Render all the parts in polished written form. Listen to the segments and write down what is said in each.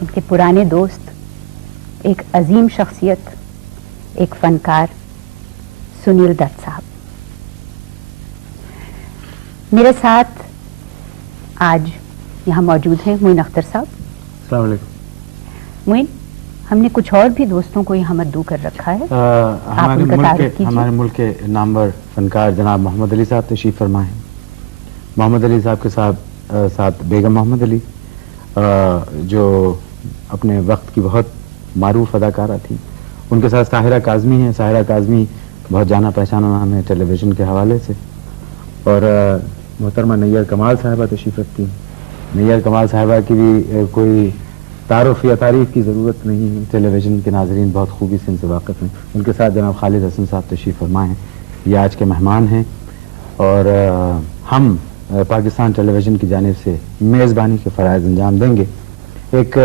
इनके पुराने दोस्त, एक अजीम शख्सियत, एक फनकार सुनील दत्त साहब मेरे साथ आज यहाँ मौजूद हैं। मोइन अख्तर साहब, अस्सलाम वालेकुम। मोइन, हमने कुछ और भी दोस्तों को यहाँ मद्दू कर रखा है। हमारे मुल्क के नामवर फनकार जनाब मोहम्मद अली साहब तशरीफ फरमा हैं। मोहम्मद अली साहब के साथ बेगम मोहम्मद अली, जो अपने वक्त की बहुत मारूफ अदाकारा थी। उनके साथ साहिरा काज़मी हैं। साहिरा काज़मी बहुत जाना पहचाना नाम है टेलीविज़न के हवाले से। और मोहतरमा नैयर कमाल साहिबा तशरीफ रखती हैं। नैयर कमाल साहिबा की भी कोई तारुफ या तारीफ की ज़रूरत नहीं है, टेलीविज़न के नाज़रीन बहुत खूबी से इनसे वाक़िफ़ हैं। उनके साथ जनाब खालिद हसन साहब तशरीफ़ फरमा हैं, ये आज के मेहमान हैं। और हम पाकिस्तान टेलीविज़न की जानिब से मेज़बानी के फ़राइज़ अंजाम देंगे एक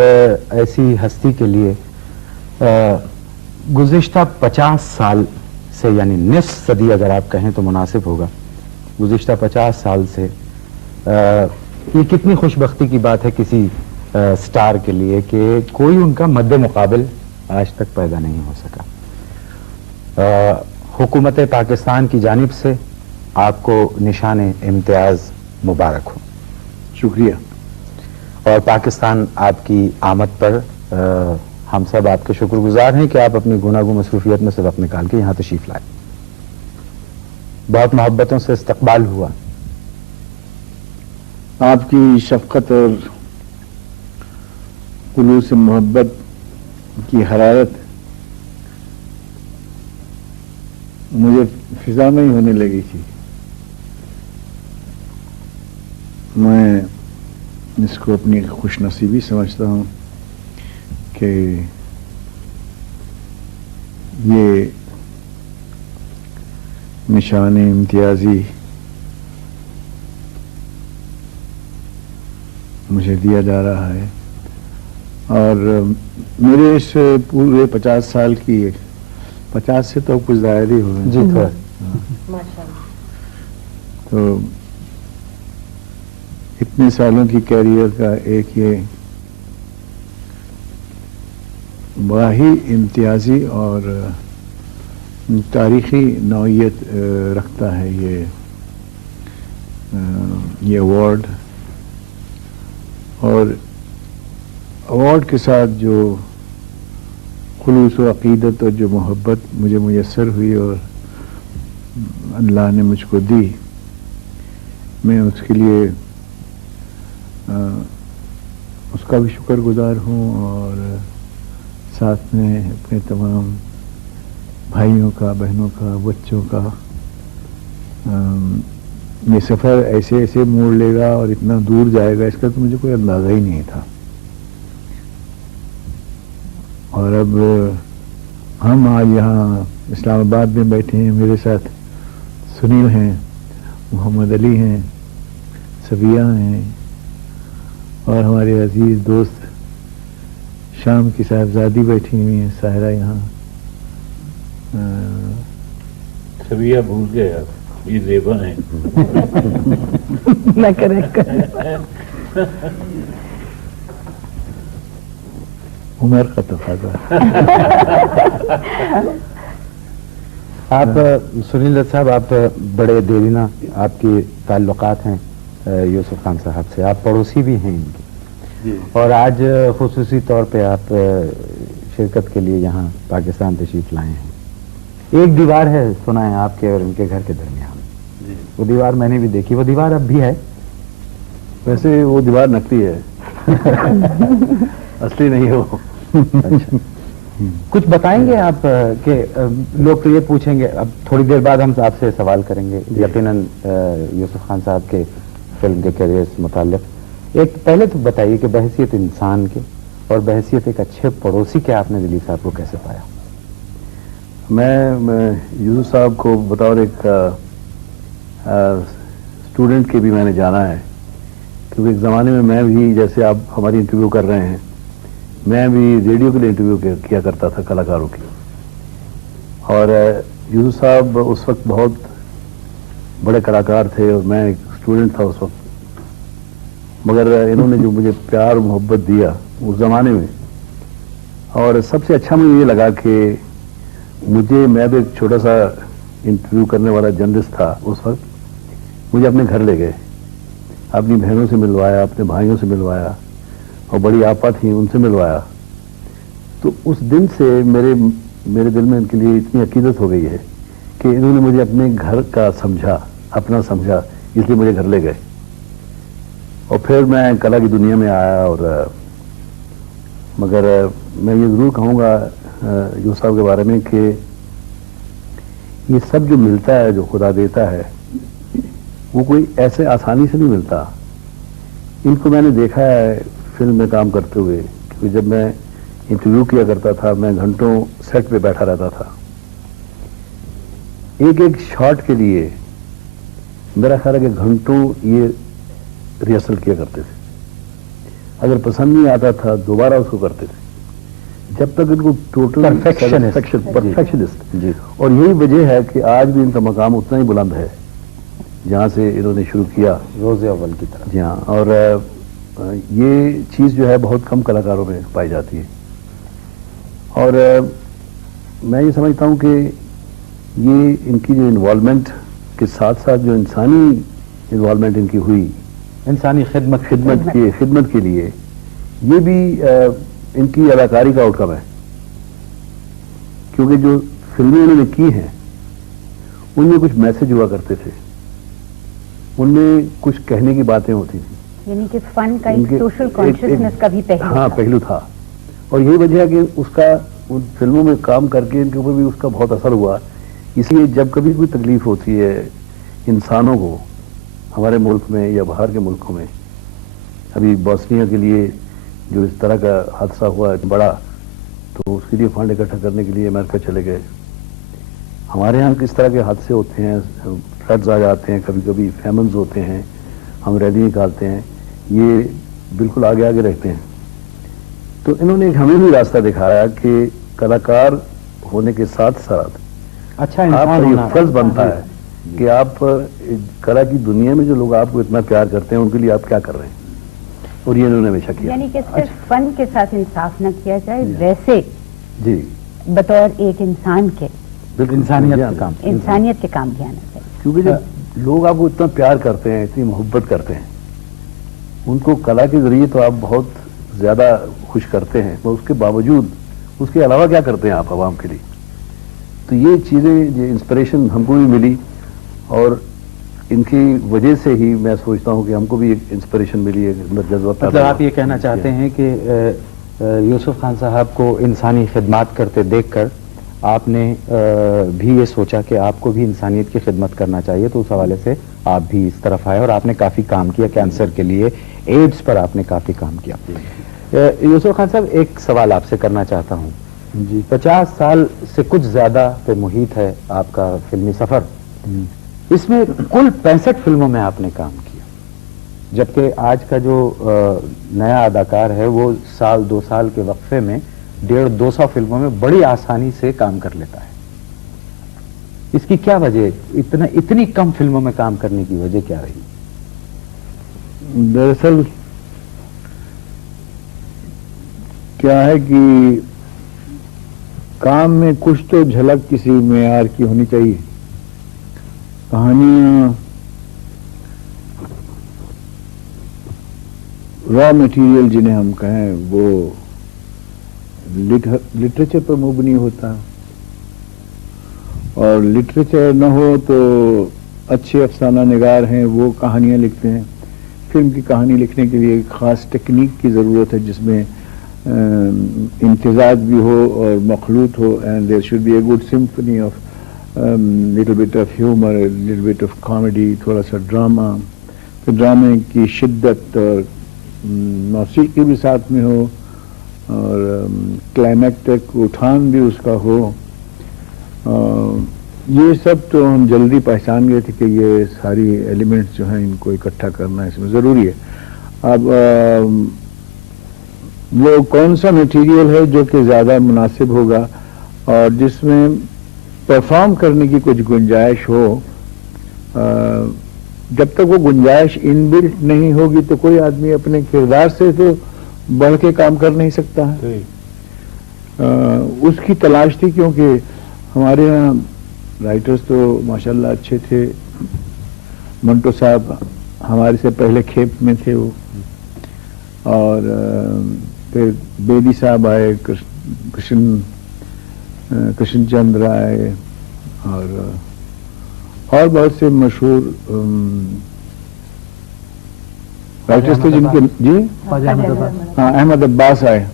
ऐसी हस्ती के लिए गुज़िश्ता 50 साल से, यानी निस्फ सदी अगर आप कहें तो मुनासिब होगा, गुज़िश्ता 50 साल से ये कितनी खुशबख्ती की बात है किसी स्टार के लिए कि कोई उनका मद्दे मुकाबिल आज तक पैदा नहीं हो सका। हुकूमत पाकिस्तान की जानिब से आपको निशान इम्तियाज़ मुबारक हो। शुक्रिया। और पाकिस्तान आपकी आमद पर हम सब आपके शुक्रगुजार हैं कि आप अपनी गुनागो मसरूफियत में से वक्त निकाल के यहाँ तशरीफ लाए। बहुत मोहब्बतों से इस्तकबाल हुआ। आपकी शफकत और खुलूस मोहब्बत की हरारत मुझे फिजा में ही होने लगी थी। मैं इसको अपनी खुशनसीबी समझता हूँ कि ये निशान इम्तियाजी मुझे दिया जा रहा है। और मेरे इस पूरे 50 साल की, 50 से तो कुछ ज़ाहिर ही हुए जी थोड़ा माशाअल्लाह। तो इतने सालों की कैरियर का एक ये बड़ा ही इम्तियाजी और तारीखी नौइयत रखता है ये अवार्ड। और अवार्ड के साथ जो खुलूस व अक़ीदत और जो मोहब्बत मुझे मुयस्सर हुई और अल्लाह ने मुझको दी, मैं उसके लिए उसका भी शुक्रगुजार हूँ। और साथ में अपने तमाम भाइयों का, बहनों का, बच्चों का ये सफ़र ऐसे ऐसे मोड़ लेगा और इतना दूर जाएगा, इसका तो मुझे कोई अंदाज़ा ही नहीं था। और अब हम आज यहाँ इस्लामाबाद में बैठे हैं। मेरे साथ सुनील हैं, मोहम्मद अली हैं, सबिया हैं और हमारे अजीज दोस्त शाम की साहबजादी बैठी हुई हैं, साहिरा यहाँ। सबिया भूल गए आप, ये ज़ेबा हैं। मैं करेक्ट उमर का तकाज़ा। आप सुनील दत्त साहब, आप बड़े देरीना आपकी ताल्लुकात हैं यूसुफ खान साहब से, आप पड़ोसी भी हैं इनके। और आज खुसूसी तौर पे आप शिरकत के लिए यहाँ पाकिस्तान तशरीफ लाए हैं। एक दीवार है, सुना है, आपके और इनके घर के दरमियान। वो दीवार मैंने भी देखी, वो दीवार अब भी है। वैसे वो दीवार नकली है। असली नहीं है वो। अच्छा, कुछ बताएंगे आप कि लोग तो ये पूछेंगे, अब थोड़ी देर बाद हम आपसे सवाल करेंगे यकीनन यूसुफ खान साहब के फिल्म के करियर से मुताल्लिक। एक पहले तो बताइए कि बहैसियत इंसान के और बहैसियत एक अच्छे पड़ोसी के आपने दिलीप साहब को कैसे पाया? मैं यूसुफ साहब को बतौर एक स्टूडेंट के भी मैंने जाना है, क्योंकि एक ज़माने में मैं भी, जैसे आप हमारी इंटरव्यू कर रहे हैं, मैं भी रेडियो के लिए इंटरव्यू किया करता था कलाकारों की। और यूसुफ साहब उस वक्त बहुत बड़े कलाकार थे और मैं एक स्टूडेंट था उस वक्त। مگر انہوں نے جو مجھے پیار محبت دیا اس زمانے میں، اور سب سے اچھا مجھے یہ لگا کہ میں بھی ایک چھوٹا سا انٹرویو کرنے والا جرنلسٹ تھا اس وقت، مجھے اپنے گھر لے گئے، اپنی بہنوں سے ملوایا، اپنے بھائیوں سے ملوایا، اور بڑی آپا تھیں ان سے ملوایا. تو اس دن سے میرے دل میں ان کے لیے اتنی عقیدت ہو گئی ہے کہ انہوں نے مجھے اپنے گھر کا سمجھا، اپنا سمجھا، اس لیے مجھے گھر لے گئے. اور پھر میں کلا کی دنیا میں آیا. اور مگر میں یہ ضرور کہوں گا یوسف صاحب کے بارے میں کہ یہ سب جو ملتا ہے، جو خدا دیتا ہے، وہ کوئی ایسے آسانی سے نہیں ملتا. ان کو میں نے دیکھا ہے فلم میں کام کرتے ہوئے، کیونکہ جب میں انٹرویو کیا کرتا تھا میں گھنٹوں سیٹ پہ بیٹھا رہتا تھا. ایک ایک شاٹ کے لیے میرا خیال ہے کہ گھنٹوں یہ ریہرسل کیا کرتے تھے. اگر پسند نہیں آتا تھا دوبارہ اس کو کرتے تھے، جب تک ان کو ٹوٹل پرفیکشنسٹ. جی. اور یہی وجہ ہے کہ آج بھی ان کا مقام اتنا ہی بلند ہے جہاں سے انہوں نے شروع کیا، روز اول کی طرح. جی ہاں. اور یہ چیز جو ہے بہت کم کلاکاروں میں پائی جاتی ہے. اور میں یہ سمجھتا ہوں کہ یہ ان کی جو انوالومنٹ کے ساتھ ساتھ جو انسانی انوالومنٹ ان کی ہوئی، انسانی خدمت کے لیے، یہ بھی ان کی اداکاری کا آؤٹ کم ہے. کیونکہ جو فلمیں انہوں نے کی ہیں ان میں کچھ میسج ہوا کرتے تھے، ان میں کچھ کہنے کی باتیں ہوتی تھیں. یعنی کہ فن کا ایک سوشل کانشیسنس کا بھی پہلو تھا. اور یہی وجہ ہے کہ اس کا ان فلموں میں کام کر کے ان کے اوپر بھی اس کا بہت اثر ہوا. اس لیے جب کبھی کوئی تکلیف ہوتی ہے انسانوں کو ہمارے ملک میں یا باہر کے ملکوں میں، ابھی بوسنیا کے لیے جو اس طرح کا حادثہ ہوا بڑا، تو اس کے لیے فنڈ اکٹھا کرنے کے لیے امریکہ چلے گئے. ہمارے ہاں کس طرح کے حادثے ہوتے ہیں، فلڈز آ جاتے ہیں، کبھی کبھی فیمنز ہوتے ہیں، ہم ریلی نکالتے ہیں، یہ بالکل آگے آگے رہتے ہیں. تو انہوں نے ہمیں بھی راستہ دکھایا کہ کلاکار ہونے کے ساتھ ساتھ اچھا آپ کا یہ ہونا فرض بنتا ہے کہ آپ کلا کی دنیا میں جو لوگ آپ کو اتنا پیار کرتے ہیں ان کے لیے آپ کیا کر رہے ہیں. اور یہ انہوں نے ہمیشہ کیا. یعنی کہ صرف فن کے ساتھ انصاف نہ کیا جائے، ویسے جی بطور ایک انسان کے بالکل انسانیت کے کام بھی آنا چاہیے. کیونکہ جب لوگ آپ کو اتنا پیار کرتے ہیں، اتنی محبت کرتے ہیں، ان کو کلا کے ذریعے تو آپ بہت زیادہ خوش کرتے ہیں، اور اس کے باوجود اس کے علاوہ کیا کرتے ہیں آپ عوام کے لیے. تو یہ چیزیں، یہ انسپریشن ہم کو بھی ملی، اور ان کی وجہ سے ہی میں سوچتا ہوں کہ ہم کو بھی ایک انسپریشن ملی ہے، اندر جذبہ. مطلب آپ یہ کہنا چاہتے ہیں کہ یوسف خان صاحب کو انسانی خدمات کرتے دیکھ کر آپ نے بھی یہ سوچا کہ آپ کو بھی انسانیت کی خدمت کرنا چاہیے، تو اس حوالے سے آپ بھی اس طرف آئے اور آپ نے کافی کام کیا کینسر کے لیے، ایڈز پر آپ نے کافی کام کیا. یوسف خان صاحب ایک سوال آپ سے کرنا چاہتا ہوں. جی 50 سال سے کچھ زیادہ پہ محیط ہے آپ کا فلمی سفر. اس میں کل 65 فلموں میں آپ نے کام کیا، جبکہ آج کا جو نیا اداکار ہے وہ سال 2 سال کے وقفے میں 150-200 فلموں میں بڑی آسانی سے کام کر لیتا ہے. اس کی کیا وجہ، اتنی کم فلموں میں کام کرنے کی وجہ کیا رہی؟ دراصل کیا ہے کہ کام میں کچھ تو جھلک کسی معیار کی ہونی چاہیے. کہانیاں را مٹیریل جنہیں ہم کہیں وہ لٹریچر پر مبنی ہوتا، اور لٹریچر نہ ہو تو اچھے افسانہ نگار ہیں وہ کہانیاں لکھتے ہیں. فلم کی کہانی لکھنے کے لیے ایک خاص ٹیکنیک کی ضرورت ہے جس میں امتزاج بھی ہو اور مخلوط ہو، and there should be a good symphony of little bit of humour, little bit of comedy, تھوڑا سا ڈرامہ، پھر ڈرامے کی شدت اور موسیقی بھی ساتھ میں ہو، اور کلائمیکٹک اٹھان بھی اس کا ہو. یہ سب تو ہم جلدی پہچان گئے تھے کہ یہ ساری ایلیمنٹس جو ہیں ان کو اکٹھا کرنا اس میں ضروری ہے. اب وہ کون سا میٹیریل ہے جو کہ زیادہ مناسب ہوگا اور جس میں پرفارم کرنے کی کچھ گنجائش ہو، جب تک وہ گنجائش ان بلٹ نہیں ہوگی تو کوئی آدمی اپنے کردار سے تو بڑھ کے کام کر نہیں سکتا ہے. اس کی تلاش تھی, کیونکہ ہمارے یہاں رائٹرز تو ماشاءاللہ اچھے تھے. منٹو صاحب ہمارے سے پہلے کھیپ میں تھے وہ, اور پھر بیدی صاحب آئے, کرشن چندر آئے, اور بہت سے مشہور رائٹرز تھے جن کے جی ہاں احمد عباس آئے.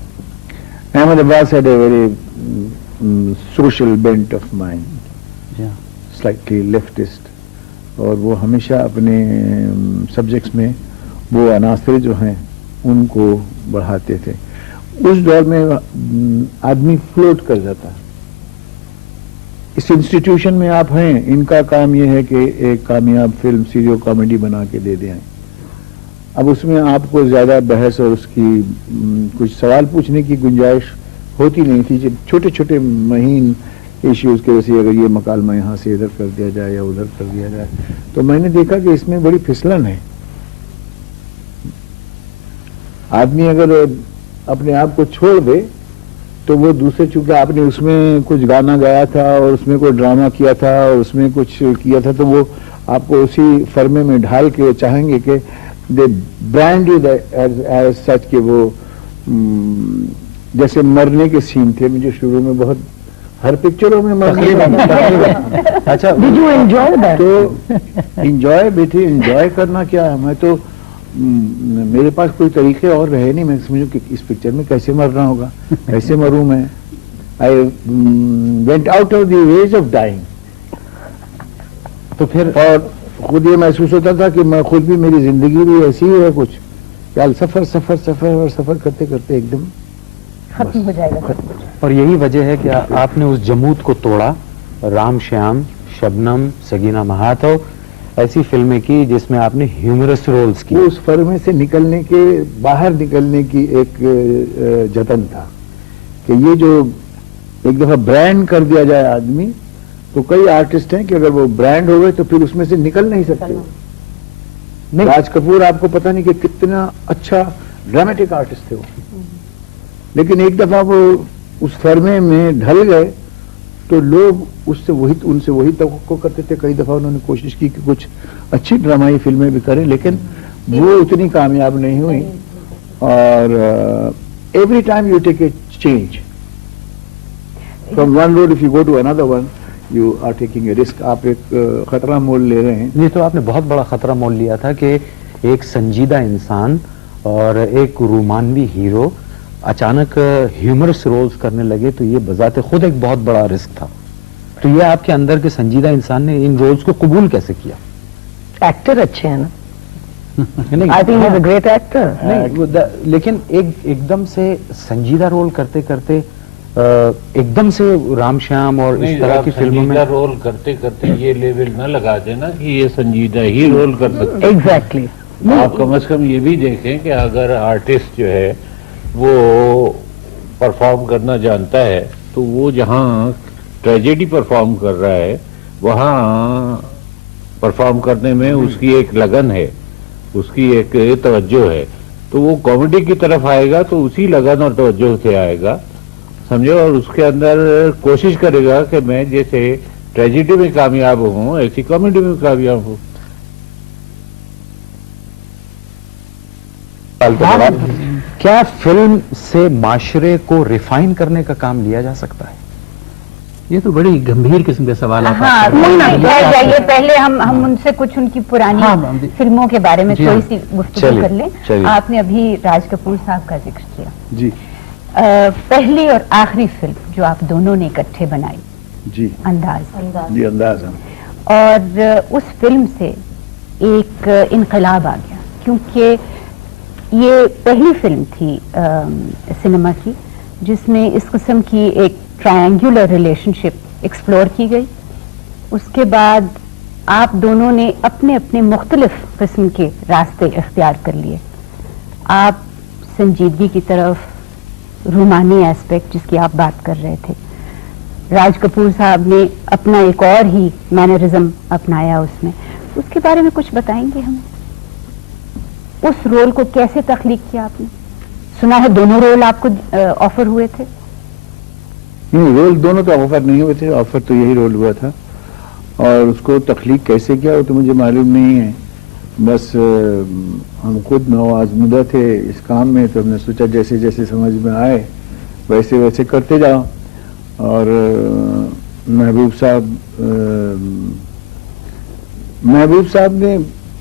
احمد عباس had a very social bent of mind, slightly leftist, اور وہ ہمیشہ اپنے سبجیکٹس میں وہ عناصر جو ہیں ان کو بڑھاتے تھے. اس دور میں آدمی فلوٹ کر جاتا. اس انسٹیٹیوشن میں آپ ہیں, ان کا کام یہ ہے کہ ایک کامیاب فلم سیریو کامیڈی بنا کے دے دیں. اب اس میں آپ کو زیادہ بحث اور اس کی کچھ سوال پوچھنے کی گنجائش ہوتی نہیں تھی. جب چھوٹے چھوٹے مہین ایشوز کے ویسے اگر یہ مکالمہ یہاں سے ادھر کر دیا جائے یا ادھر کر دیا جائے, تو میں نے دیکھا کہ اس میں بڑی پھسلن ہے. آدمی اگر اپنے آپ کو چھوڑ دے تو وہ دوسرے, چونکہ آپ نے اس میں کچھ گانا گایا تھا اور اس میں کوئی ڈرامہ کیا تھا اور اس میں کچھ کیا تھا, تو وہ آپ کو اسی فرمے میں ڈھال کے چاہیں گے کہ دے برانڈ یو ایز سچ, کہ وہ جیسے مرنے کے سین تھے مجھے شروع میں بہت, ہر پکچروں میں اچھا تو انجوائے بیٹھے, انجوائے کرنا کیا ہے. میں تو میرے پاس کوئی طریقے اور رہے نہیں. میں سمجھوں کہ اس پکچر میں کیسے مرنا ہوگا, کیسے مروں میں. I went out of the ways of dying. تو پھر اور خود یہ محسوس ہوتا تھا کہ میں خود بھی, میری زندگی بھی ایسی ہی ہے کچھ, کہ سفر سفر سفر اور سفر کرتے کرتے ایک دم ختم ہو جائے گا. اور یہی وجہ ہے کہ آپ نے اس جمود کو توڑا. رام شیام, شبنم, سگینہ مہاتو, ایسی فلمیں کی جس میں آپ نے ہیومرس رولز کی. وہ اس فرمے سے نکلنے کے, باہر نکلنے کی ایک جتن تھا کہ یہ جو ایک دفعہ برانڈ کر دیا جائے آدمی, تو کئی آرٹسٹ ہیں کہ اگر وہ برانڈ ہو گئے تو پھر اس میں سے نکل نہیں سکتے. راج کپور آپ کو پتہ نہیں کہ کتنا اچھا ڈرامٹک آرٹسٹ تھے وہ, لیکن ایک دفعہ وہ اس فرمے میں ڈھل گئے تو لوگ ان سے وہی توقع کرتے تھے. کئی دفعہ انہوں نے کوشش کی کہ کچھ اچھی ڈرامائی فلمیں بھی کریں, لیکن وہ اتنی کامیاب نہیں ہوئی. اور every time you take a change from one road, if you go to another one you are taking a risk. آپ ایک خطرہ مول لے رہے ہیں. یہ تو آپ نے بہت بڑا خطرہ مول لیا تھا کہ ایک سنجیدہ انسان اور ایک رومانوی ہیرو اچانک ہیومرس رولز کرنے لگے, تو یہ بذات خود ایک بہت بڑا رسک تھا. تو یہ آپ کے اندر کے سنجیدہ انسان نے ان رولز کو قبول کیسے کیا؟ ایکٹر اچھے ہیں نا, I think he's a great actor. لیکن ایک دم سے سنجیدہ رول کرتے کرتے ایک دم سے رام شیام اور اس طرح کی فلموں میں سنجیدہ رول کرتے کرتے یہ لیول نہ لگا دینا کہ یہ سنجیدہ ہی رول کر سکتے. ایگزیکٹلی. آپ کم از کم یہ بھی دیکھیں کہ اگر آرٹسٹ جو ہے وہ پرفارم کرنا جانتا ہے تو وہ جہاں ٹریجڈی پرفارم کر رہا ہے وہاں پرفارم کرنے میں اس کی ایک لگن ہے, اس کی ایک توجہ ہے. تو وہ کامیڈی کی طرف آئے گا تو اسی لگن اور توجہ سے آئے گا, سمجھو, اور اس کے اندر کوشش کرے گا کہ میں جیسے ٹریجڈی میں کامیاب ہوں ایسی کامیڈی میں کامیاب ہوں. کیا فلم سے معاشرے کو ریفائن کرنے کا کام لیا جا سکتا ہے؟ یہ تو بڑی گمبھیر قسم کے سوالات. جائیے پہلے ہم ان سے کچھ ان کی پرانی فلموں کے بارے میں تھوڑی سی گفتگو کر لیں. آپ نے ابھی راج کپور صاحب کا ذکر کیا. جی. پہلی اور آخری فلم جو آپ دونوں نے اکٹھے بنائی, جی, انداز. جی, انداز. اور اس فلم سے ایک انقلاب آ گیا, کیونکہ یہ پہلی فلم تھی سنیما کی جس میں اس قسم کی ایک ٹرائنگولر ریلیشن شپ ایکسپلور کی گئی. اس کے بعد آپ دونوں نے اپنے اپنے مختلف قسم کے راستے اختیار کر لیے. آپ سنجیدگی کی طرف, رومانی ایسپیکٹ جس کی آپ بات کر رہے تھے, راج کپور صاحب نے اپنا ایک اور ہی مینرزم اپنایا اس میں. اس کے بارے میں کچھ بتائیں گے ہمیں؟ اس رول کو کیسے تخلیق کیا آپ نے؟ سنا ہے دونوں رول آپ کو آفر ہوئے تھے؟ نہیں، رول دونوں تو آفر نہیں ہوئے تھے، آفر تو یہی رول ہوا تھا، اور اس کو تخلیق کیسے کیا وہ تو مجھے معلوم نہیں ہے. بس ہم خود نوآزمودہ تھے اس کام میں، تو ہم نے سوچا جیسے جیسے سمجھ میں آئے ویسے ویسے کرتے جاؤ. اور محبوب صاحب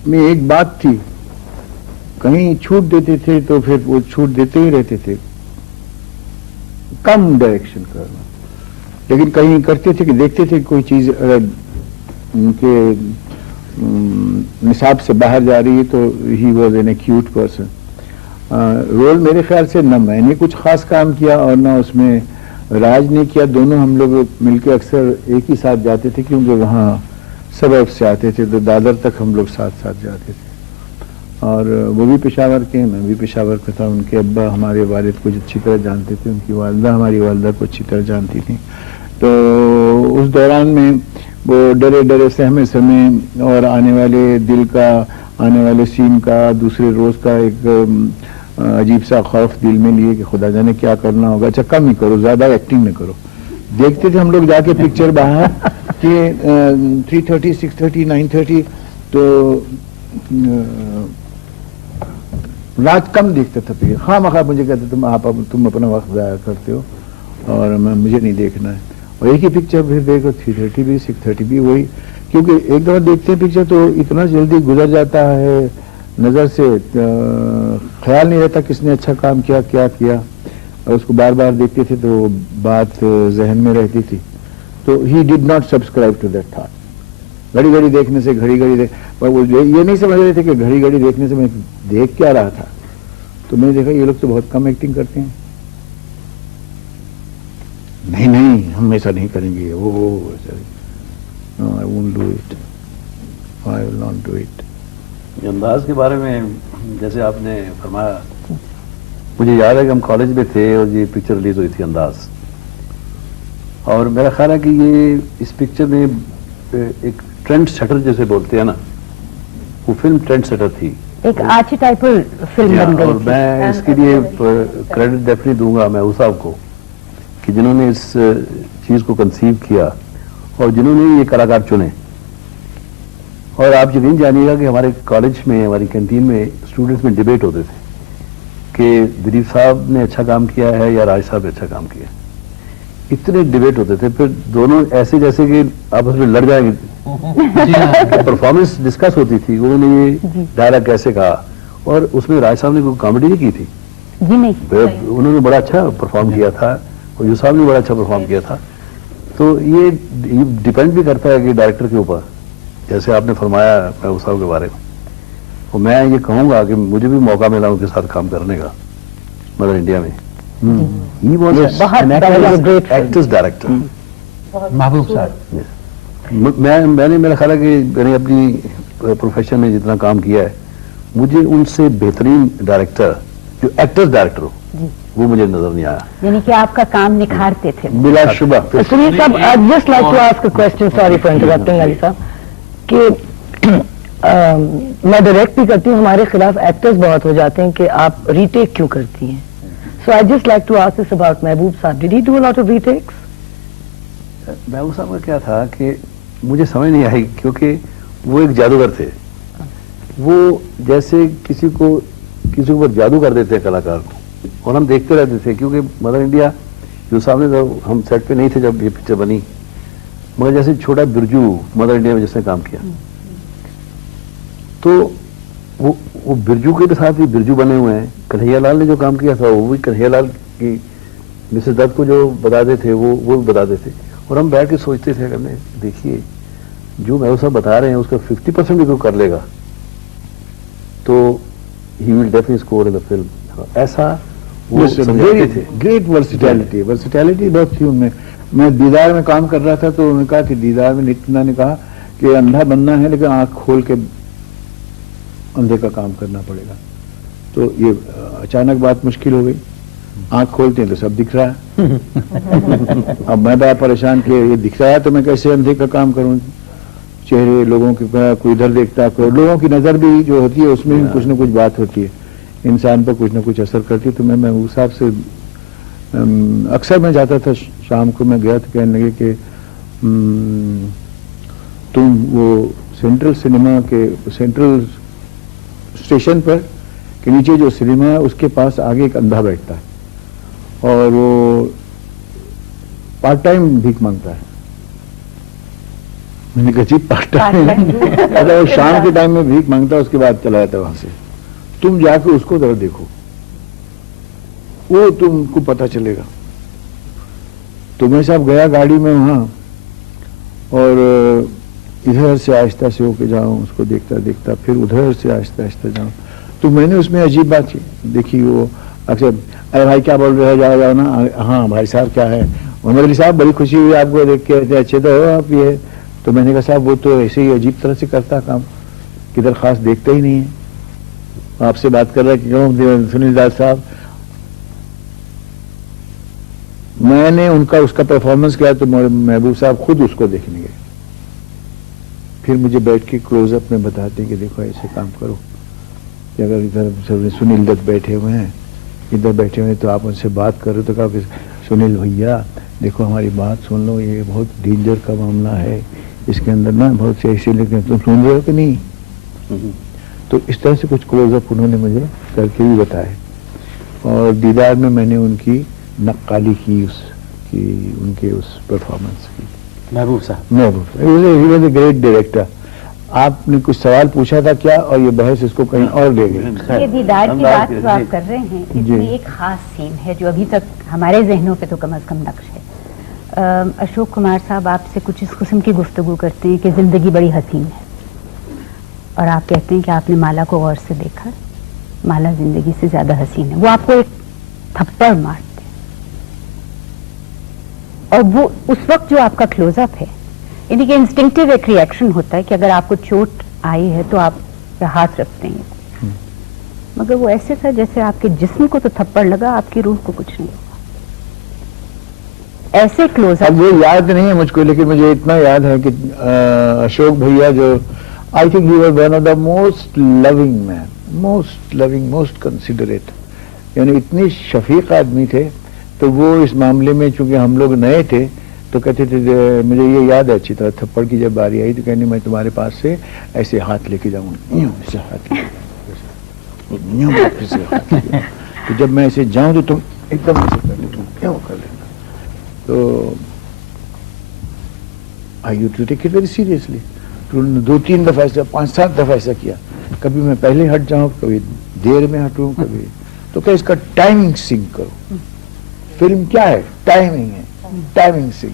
میں ایک بات تھی، کہیں چھوٹ دیتے تھے تو پھر وہ چھوٹ دیتے ہی رہتے تھے، کم ڈائریکشن کرنا، لیکن کہیں کرتے تھے کہ دیکھتے تھے کوئی چیز اگر ان کے نصاب سے باہر جا رہی ہے تو he was an acute person. Role میرے خیال سے نہ میں نے کچھ خاص کام کیا اور نہ اس میں راج نے کیا، دونوں ہم لوگ مل کے اکثر ایک ہی ساتھ جاتے تھے، کیونکہ وہاں سبب سے آتے تھے تو دادر تک ہم لوگ ساتھ ساتھ جاتے تھے. اور وہ بھی پشاور کے، میں بھی پشاور کا تھا. ان کے ابا ہمارے والد کو اچھی طرح جانتے تھے، ان کی والدہ ہماری والدہ کو اچھی طرح جانتی تھی. تو اس دوران میں وہ ڈرے ڈرے سہمے سمے اور آنے والے دل کا، آنے والے سین کا، دوسرے روز کا ایک عجیب سا خوف دل میں لیے کہ خدا جانے کیا کرنا ہوگا. اچھا کم ہی کرو، زیادہ ایکٹنگ نہ کرو. دیکھتے تھے ہم لوگ جا کے پکچر باہر کہ 3:30 6:30 9:30 تو رات کم دیکھتا تھا پکچر. خواہ مخواہ مجھے کہتے تم اپنا وقت ضائع کرتے ہو اور مجھے نہیں دیکھنا ہے. اور ایک ہی پکچر پھر دیکھو 3:30 بھی 6:30 بھی وہی، کیونکہ ایک دفعہ دیکھتے ہیں پکچر تو اتنا جلدی گزر جاتا ہے نظر سے، خیال نہیں رہتا کس نے اچھا کام کیا کیا کیا، اور اس کو بار بار دیکھتے تھے تو بات ذہن میں رہتی تھی. تو he did not subscribe to that thought. گھڑی گھڑی دیکھنے سے وہ یہ نہیں سمجھ رہے تھے کہ گھڑی گھڑی دیکھنے سے میں دیکھ کیا رہا تھا. تو میں نے دیکھا یہ لوگ تو بہت کم ایکٹنگ کرتے ہیں. نہیں ہم ایسا نہیں کریں گے، I won't do it. I will not do it. انداز کے بارے میں جیسے آپ نے فرمایا، مجھے یاد ہے کہ ہم کالج میں تھے اور یہ پکچر ریلیز ہوئی تھی انداز، اور میرا خیال ہے کہ یہ اس پکچر نے ایک ٹرینڈ سیٹر جیسے بولتے ہیں نا، وہ فلم ٹرینڈ سیٹر تھی، ایک آرچیٹائپل فلم بن گئی. اور میں اس کے لیے کریڈٹ ڈیفینیٹلی دوں گا محبوب صاحب کو کہ جنہوں نے اس چیز کو کنسیو کیا اور جنہوں نے یہ کلاکار چنے. اور آپ یقین جانیے گا کہ ہمارے کالج میں، ہماری کینٹین میں اسٹوڈنٹس میں ڈیبیٹ ہوتے تھے کہ دلیپ صاحب نے اچھا کام کیا ہے یا راج صاحب نے اچھا کام کیا. اتنے ڈیبیٹ ہوتے تھے، پھر دونوں ایسے جیسے کہ آپس میں لڑ جائیں گے. پرفارمنس ڈسکس ہوتی تھی، انہوں نے یہ ڈائلاگ کیسے کہا، اور اس میں راج صاحب نے کوئی کامیڈی نہیں کی تھی. جی نہیں، انہوں نے بڑا اچھا پرفارم کیا تھا اور یو صاحب نے بڑا اچھا پرفارم کیا تھا. تو یہ ڈیپینڈ بھی کرتا ہے کہ ڈائریکٹر کے اوپر، جیسے آپ نے فرمایا محبوب صاحب کے بارے میں. اور میں یہ کہوں گا کہ مجھے بھی موقع ملا ان کے ساتھ کام کرنے کا مدر انڈیا میں. He was an actor's director. محبوب صاحب میں نے میرا خیال ہے کہ میں نے اپنی پروفیشن میں جتنا کام کیا ہے، مجھے ان سے بہترین ڈائریکٹر جو ایکٹرز ڈائریکٹر ہو وہ مجھے نظر نہیں آیا. یعنی کہ آپ کا کام نکھارتے تھے. بلا شبہ. سنیے صاحب، I'd just like to ask a question, sorry for interrupting علی صاحب، کہ میں ڈائریکٹ بھی کرتی ہوں، ہمارے خلاف ایکٹرز بہت ہو جاتے ہیں کہ آپ ری ٹیک کیوں کرتی ہیں. So I'd just like to ask this about محبوب صاحب. Did he do a lot of retakes? محبوب صاحب کا کیا تھا کہ مجھے سمجھ نہیں آئی، کیونکہ وہ ایک جادوگر تھے. وہ جیسے کسی کو اوپر جادو کر دیتے کلاکار کو، اور ہم دیکھتے رہتے تھے. کیونکہ مدر انڈیا جو صاحب نے، ہم سیٹ پہ نہیں تھے جب یہ پکچر بنی، مگر جیسے چھوٹا برجو مدر انڈیا میں جس نے کام کیا، تو وہ برجو کے ساتھ بھی برجو بنے ہوئے ہیں. کنہیا لال نے جو کام کیا تھا وہ بھی کنہیا لال کی مسز دت کو جو بتاتے تھے وہ بھی بتاتے تھے. اور ہم بیٹھ کے سوچتے تھے کہ دیکھیے جو محبوب صاحب بتا رہے ہیں اس کا 50% بھی کوئی کر لے گا تو he will definitely score in the film. ایسا وہ سمجھتے تھے. گریٹ ورسٹیلٹی بہت تھی ان میں. میں دیدار میں کام کر رہا تھا تو انہوں نے کہا کہ دیدار میں نتنا نے کہا کہ اندھا بننا ہے لیکن آنکھ کھول کے اندھے کا کام کرنا پڑے گا. تو یہ اچانک بات مشکل ہو گئی. آنکھ کھولتے ہیں تو سب دکھ رہا ہے. اب میں بڑا پریشان کہ یہ دکھ رہا ہے تو میں کیسے اندھے کا کام کروں. चेहरे लोगों के, कोई इधर देखता है, कोई लोगों की नज़र भी जो होती है उसमें भी कुछ ना कुछ बात होती है, इंसान पर कुछ ना कुछ असर करती है। तो मैं महबूब साहब से अक्सर मैं जाता था, शाम को मैं गया तो कहने लगे कि तुम वो सेंट्रल सिनेमा के सेंट्रल स्टेशन पर के नीचे जो सिनेमा है उसके पास आगे एक अंधा बैठता है और वो पार्ट टाइम भीख मांगता है। मैंने कहा जी पार्ट टाइम वो शाम के टाइम में भीख मांगता है, उसके बाद चला जाता है वहां से। तुम जाके उसको जरा देखो, वो तुमको पता चलेगा। तो मैं साहब गया गाड़ी में वहां और इधर से आहिस्ता से होके जाऊं, उसको देखता देखता, फिर उधर से आहिस्ता आहिस्ता जाऊं। तो मैंने उसमें अजीब बात देखी, वो अक्सर अरे भाई क्या बोल रहे हो, जाओ जाओ ना, हाँ भाई साहब क्या है, मोहम्मद अली साहब बड़ी खुशी हुई आपको देख के, अच्छे तो हो आप ये। तो मैंने कहा साहब वो तो ऐसे ही अजीब तरह से करता काम, किधर खास देखता ही नहीं है, आपसे बात कर रहा है कि क्यों सुनील दास साहब। मैंने उनका उसका परफॉर्मेंस किया तो महबूब साहब खुद उसको देखने गए, फिर मुझे बैठ के क्लोजअप में बताते हैं कि देखो ऐसे काम करो कि अगर इधर सुनील दत्त बैठे हुए हैं, इधर बैठे हुए हैं, तो आप उनसे बात करो तो कहा सुनील भैया देखो हमारी बात सुन लो, ये बहुत डेंजर का मामला है, इसके अंदर ना बहुत से ऐसे लेकिन तुम सुन रहे हो कि नहीं। तो इस तरह से कुछ क्लोजअप उन्होंने मुझे करके भी बताए और दीदार में मैंने उनकी नक्काली की, उनके उस परफॉर्मेंस की। महबूब साहब, he was a great director. आपने कुछ सवाल पूछा था क्या, और ये बहस इसको कहीं और ले गई। ये दीदार की बात जो आप कर रहे हैं, इसमें एक खास सीन है जो अभी तक हमारे जहनों पे तो कम अज कम नक्श है। अशोक कुमार साहब आपसे कुछ इस किस्म की गुफ्तगू करते हैं कि जिंदगी बड़ी हसीन है, और आप कहते हैं कि आपने माला को गौर से देखा, माला जिंदगी से ज्यादा हसीन है। वो आपको एक थप्पड़ मारते और वो उस वक्त जो आपका क्लोजअप है, यानी कि इंस्टिंक्टिव एक रिएक्शन होता है कि अगर आपको चोट आई है तो आप हाथ रखते हैं, मगर वो ऐसे था जैसे आपके जिस्म को तो थप्पड़ लगा, आपकी रूह को कुछ नहीं हुआ। ऐसे क्लोजअप। अब वो याद नहीं है मुझको, लेकिन मुझे इतना याद है कि अशोक भैया जो I think you were one of the most loving man, most loving, most considerate, यानी इतने शफीक आदमी थे। तो वो इस मामले में चूंकि हम लोग नए थे तो कहते थे, मुझे ये याद है अच्छी तरह, थप्पड़ की जब बारी आई तो कहने मैं तुम्हारे पास से ऐसे हाथ लेके जाऊंगा, ऐसे हाथ लेके, तो जब मैं ऐसे जाऊं तो तुम एकदम ऐसे कर ले, तुम क्यों कर लेना। तो आई यू to take it very seriously. तो 2-3 दफा ऐसा, 5-7 दफा ऐसा किया, कभी मैं पहले हट जाऊं, कभी देर में हटूं, कभी तो क्या इसका टाइमिंग सिंक करो। फिल्म क्या है, टाइमिंग है, टाइमिंग सिंक।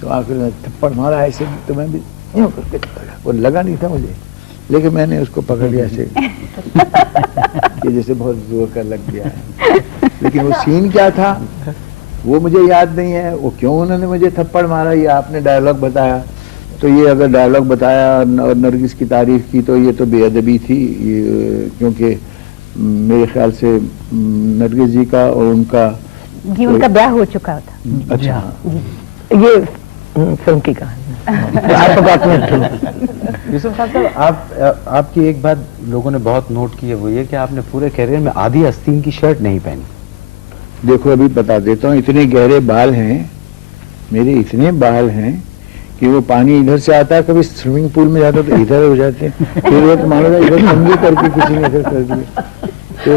तो आखिर में थप्पड़ मारा ऐसे, तो मैं भी यूं करके वो लगा नहीं था मुझे, लेकिन मैंने उसको पकड़ लिया ऐसे कि जैसे बहुत जोर का लग गया है। लेकिन वो सीन क्या था वो मुझे याद नहीं है, वो क्यों उन्होंने मुझे थप्पड़ मारा, ये आपने डायलॉग बताया। तो ये अगर डायलॉग बताया और नरगिस की तारीफ की तो ये तो बेअदबी थी, ये क्योंकि मेरे ख्याल से नरगिस जी का और उनका उनका ब्याह हो चुका था। अच्छा, ये फिल्म की कहानी आपको बात में। यूसुफ खान साहब, आपकी एक बात लोगों ने बहुत नोट की है, वो ये कि आपने पूरे कैरियर में आधी आस्तीन की शर्ट नहीं पहनी। देखो अभी बता देता हूँ, इतने गहरे बाल हैं मेरे, इतने बाल हैं कि वो पानी इधर से आता है, कभी स्विमिंग पूल में जाता तो इधर हो जाते हैं, फिर वो मानो इधर कंघी करके किसी ने इधर कर दिया। तो